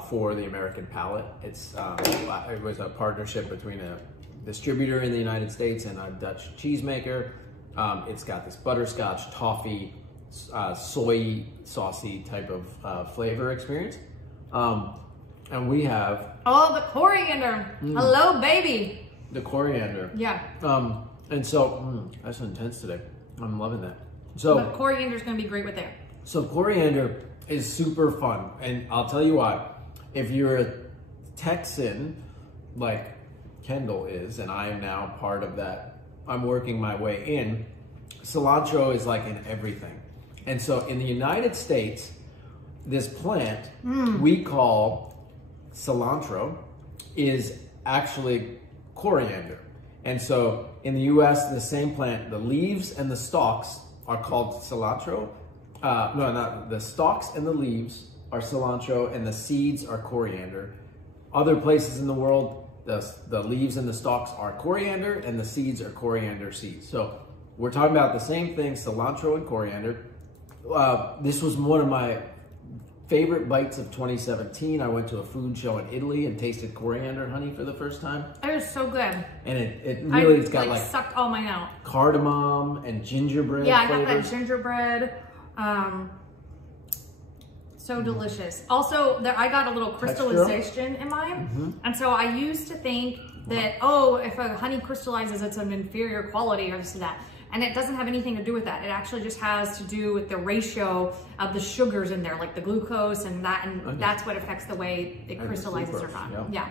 for the American palate. It was a partnership between a distributor in the United States and a Dutch cheesemaker. It's got this butterscotch, toffee, soy saucy type of flavor experience. And we have... Oh, the coriander. Hello, baby. The coriander. Yeah. And so, that's intense today. I'm loving that. So, but coriander is going to be great with it. So coriander is super fun. And I'll tell you what, if you're a Texan, like Kendall is, and I am now part of that, I'm working my way in, cilantro is like in everything. And so in the United States, this plant we call cilantro is actually coriander. And so in the US, the same plant, the leaves and the stalks are called cilantro. No, not the stalks and the leaves are cilantro and the seeds are coriander. Other places in the world, the leaves and the stalks are coriander and the seeds are coriander seeds. So we're talking about the same thing, cilantro and coriander. This was one of my favorite bites of 2017. I went to a food show in Italy and tasted coriander honey for the first time. It was so good. And it's got like sucked all mine out. Cardamom and gingerbread Yeah, I flavors. got that gingerbread. So delicious. Also, I got a little crystallization in mine. And so I used to think that, oh, if a honey crystallizes, it's an inferior quality or this or that. And it doesn't have anything to do with that. It actually just has to do with the ratio of the sugars in there, like the glucose and that, and that's what affects the way it crystallizes or not. Yeah.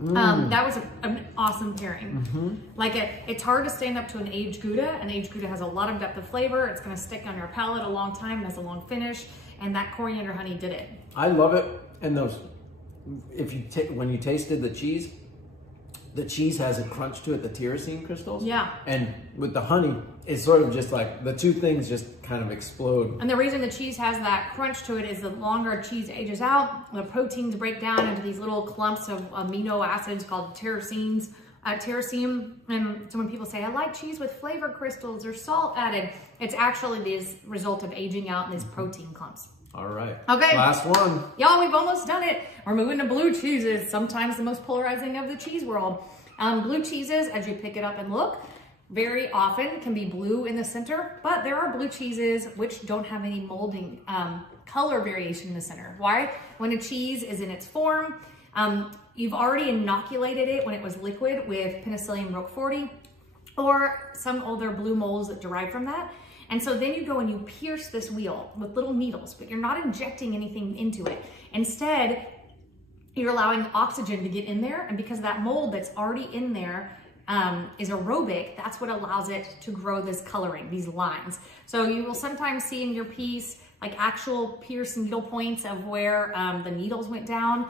That was an awesome pairing. Like it's hard to stand up to an aged Gouda. An aged Gouda has a lot of depth of flavor. It's going to stick on your palate a long time. It has a long finish, and that coriander honey did it. I love it. And those, when you tasted the cheese has a crunch to it, the tyrosine crystals. Yeah. And with the honey, it's sort of just like the two things just kind of explode. And the reason the cheese has that crunch to it is the longer cheese ages out, the proteins break down into these little clumps of amino acids called tyrosine. And so when people say, I like cheese with flavor crystals or salt added, it's actually this result of aging out in these protein clumps. All right. Okay. Last one. Y'all, we've almost done it. We're moving to blue cheeses, sometimes the most polarizing of the cheese world. Blue cheeses, as you pick it up and look, very often can be blue in the center, but there are blue cheeses which don't have any molding color variation in the center. Why? When a cheese is in its form, you've already inoculated it when it was liquid with Penicillium roqueforti or some other blue molds that derive from that. And so then you go and you pierce this wheel with little needles, but you're not injecting anything into it. Instead, you're allowing oxygen to get in there. And because that mold that's already in there is aerobic, that's what allows it to grow this coloring, these lines. So you will sometimes see in your piece, like actual pierced needle points of where the needles went down.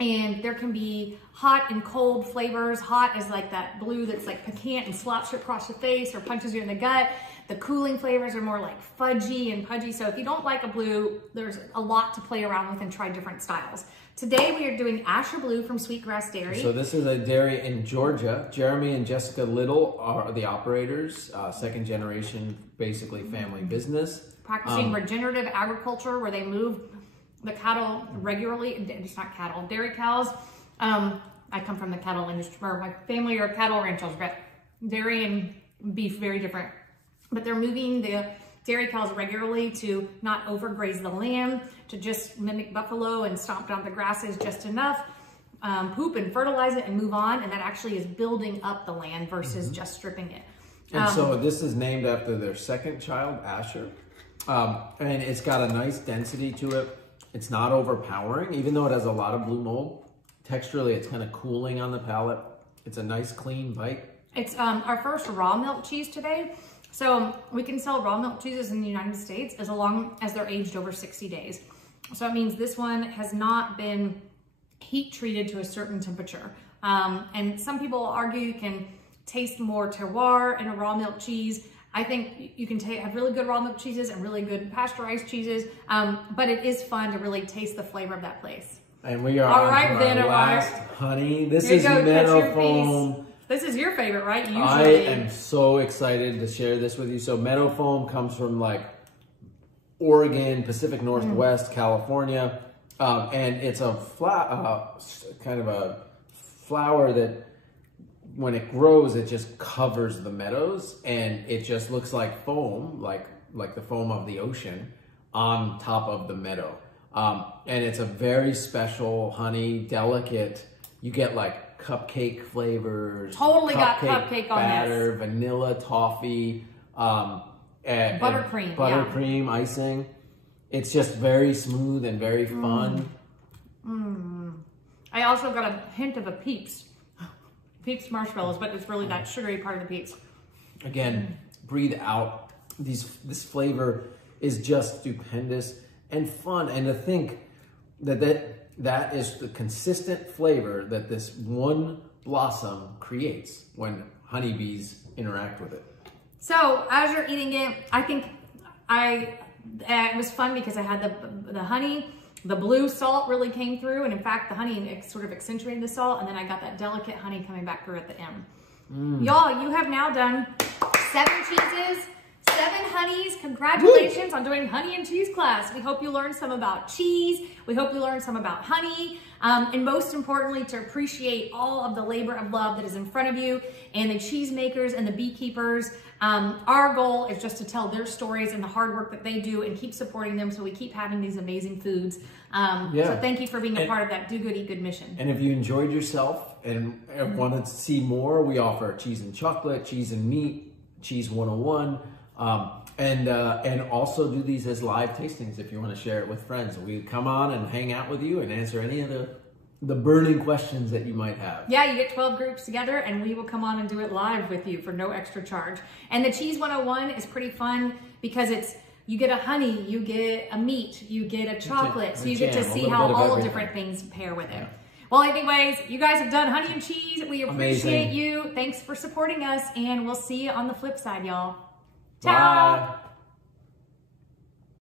And there can be hot and cold flavors. Hot is like that blue that's like piquant and slaps you across the face or punches you in the gut. The cooling flavors are more like fudgy and pudgy. So if you don't like a blue, there's a lot to play around with and try different styles. Today we are doing Asher Blue from Sweetgrass Dairy. So this is a dairy in Georgia. Jeremy and Jessica Little are the operators, second generation, basically family business. Practicing regenerative agriculture where they move the cattle regularly. It's not cattle, dairy cows. I come from the cattle industry, or my family are cattle ranchers, but dairy and beef, very different. But they're moving the dairy cows regularly to not overgraze the land, to just mimic buffalo and stomp down the grasses just enough, poop and fertilize it and move on. And that actually is building up the land versus just stripping it. And so this is named after their second child, Asher. And it's got a nice density to it. It's not overpowering, even though it has a lot of blue mold. Texturally, it's kind of cooling on the palate. It's a nice, clean bite. It's our first raw milk cheese today. So we can sell raw milk cheeses in the United States as long as they're aged over 60 days. So it means this one has not been heat treated to a certain temperature. And some people argue you can taste more terroir in a raw milk cheese. I think you can have really good raw milk cheeses and really good pasteurized cheeses, but it is fun to really taste the flavor of that place. And we are on to our last honey. This is Meadowfoam. This is your favorite, right? Usually. I am so excited to share this with you. So Meadowfoam comes from like Oregon, Pacific Northwest, California, and it's a kind of a flower that when it grows, it just covers the meadows and it just looks like foam, like the foam of the ocean on top of the meadow. And it's a very special honey, delicate. You get like cupcake flavors. Totally got cupcake on batter, vanilla, toffee, and buttercream. Buttercream, icing. It's just very smooth and very fun. I also got a hint of a Peeps marshmallows, but it's really that sugary part of the Peeps. Again, breathe out. This flavor is just stupendous and fun. And to think that is the consistent flavor that this one blossom creates when honeybees interact with it. So as you're eating it, I think it was fun because I had the honey. The blue salt really came through, and in fact, the honey sort of accentuated the salt, and then I got that delicate honey coming back through at the end. Y'all, you have now done 7 cheeses, 7 honeys. Congratulations on doing honey and cheese class. We hope you learned some about cheese. We hope you learned some about honey. And most importantly, to appreciate all of the labor of love that is in front of you and the cheesemakers and the beekeepers. Our goal is just to tell their stories and the hard work that they do and keep supporting them so we keep having these amazing foods. So thank you for being a part of that Do Good, Eat Good mission. And if you enjoyed yourself and wanted to see more, we offer cheese and chocolate, cheese and meat, cheese 101, and also do these as live tastings if you want to share it with friends. We come on and hang out with you and answer any of the burning questions that you might have. Yeah, you get 12 groups together and we will come on and do it live with you for no extra charge. And the Cheese 101 is pretty fun because you get a honey, you get a meat, you get a chocolate, so you get to see how all different things pair with it. Yeah. Well, anyways, you guys have done honey and cheese. We appreciate you. Thanks for supporting us, and we'll see you on the flip side, y'all. Ciao. Bye.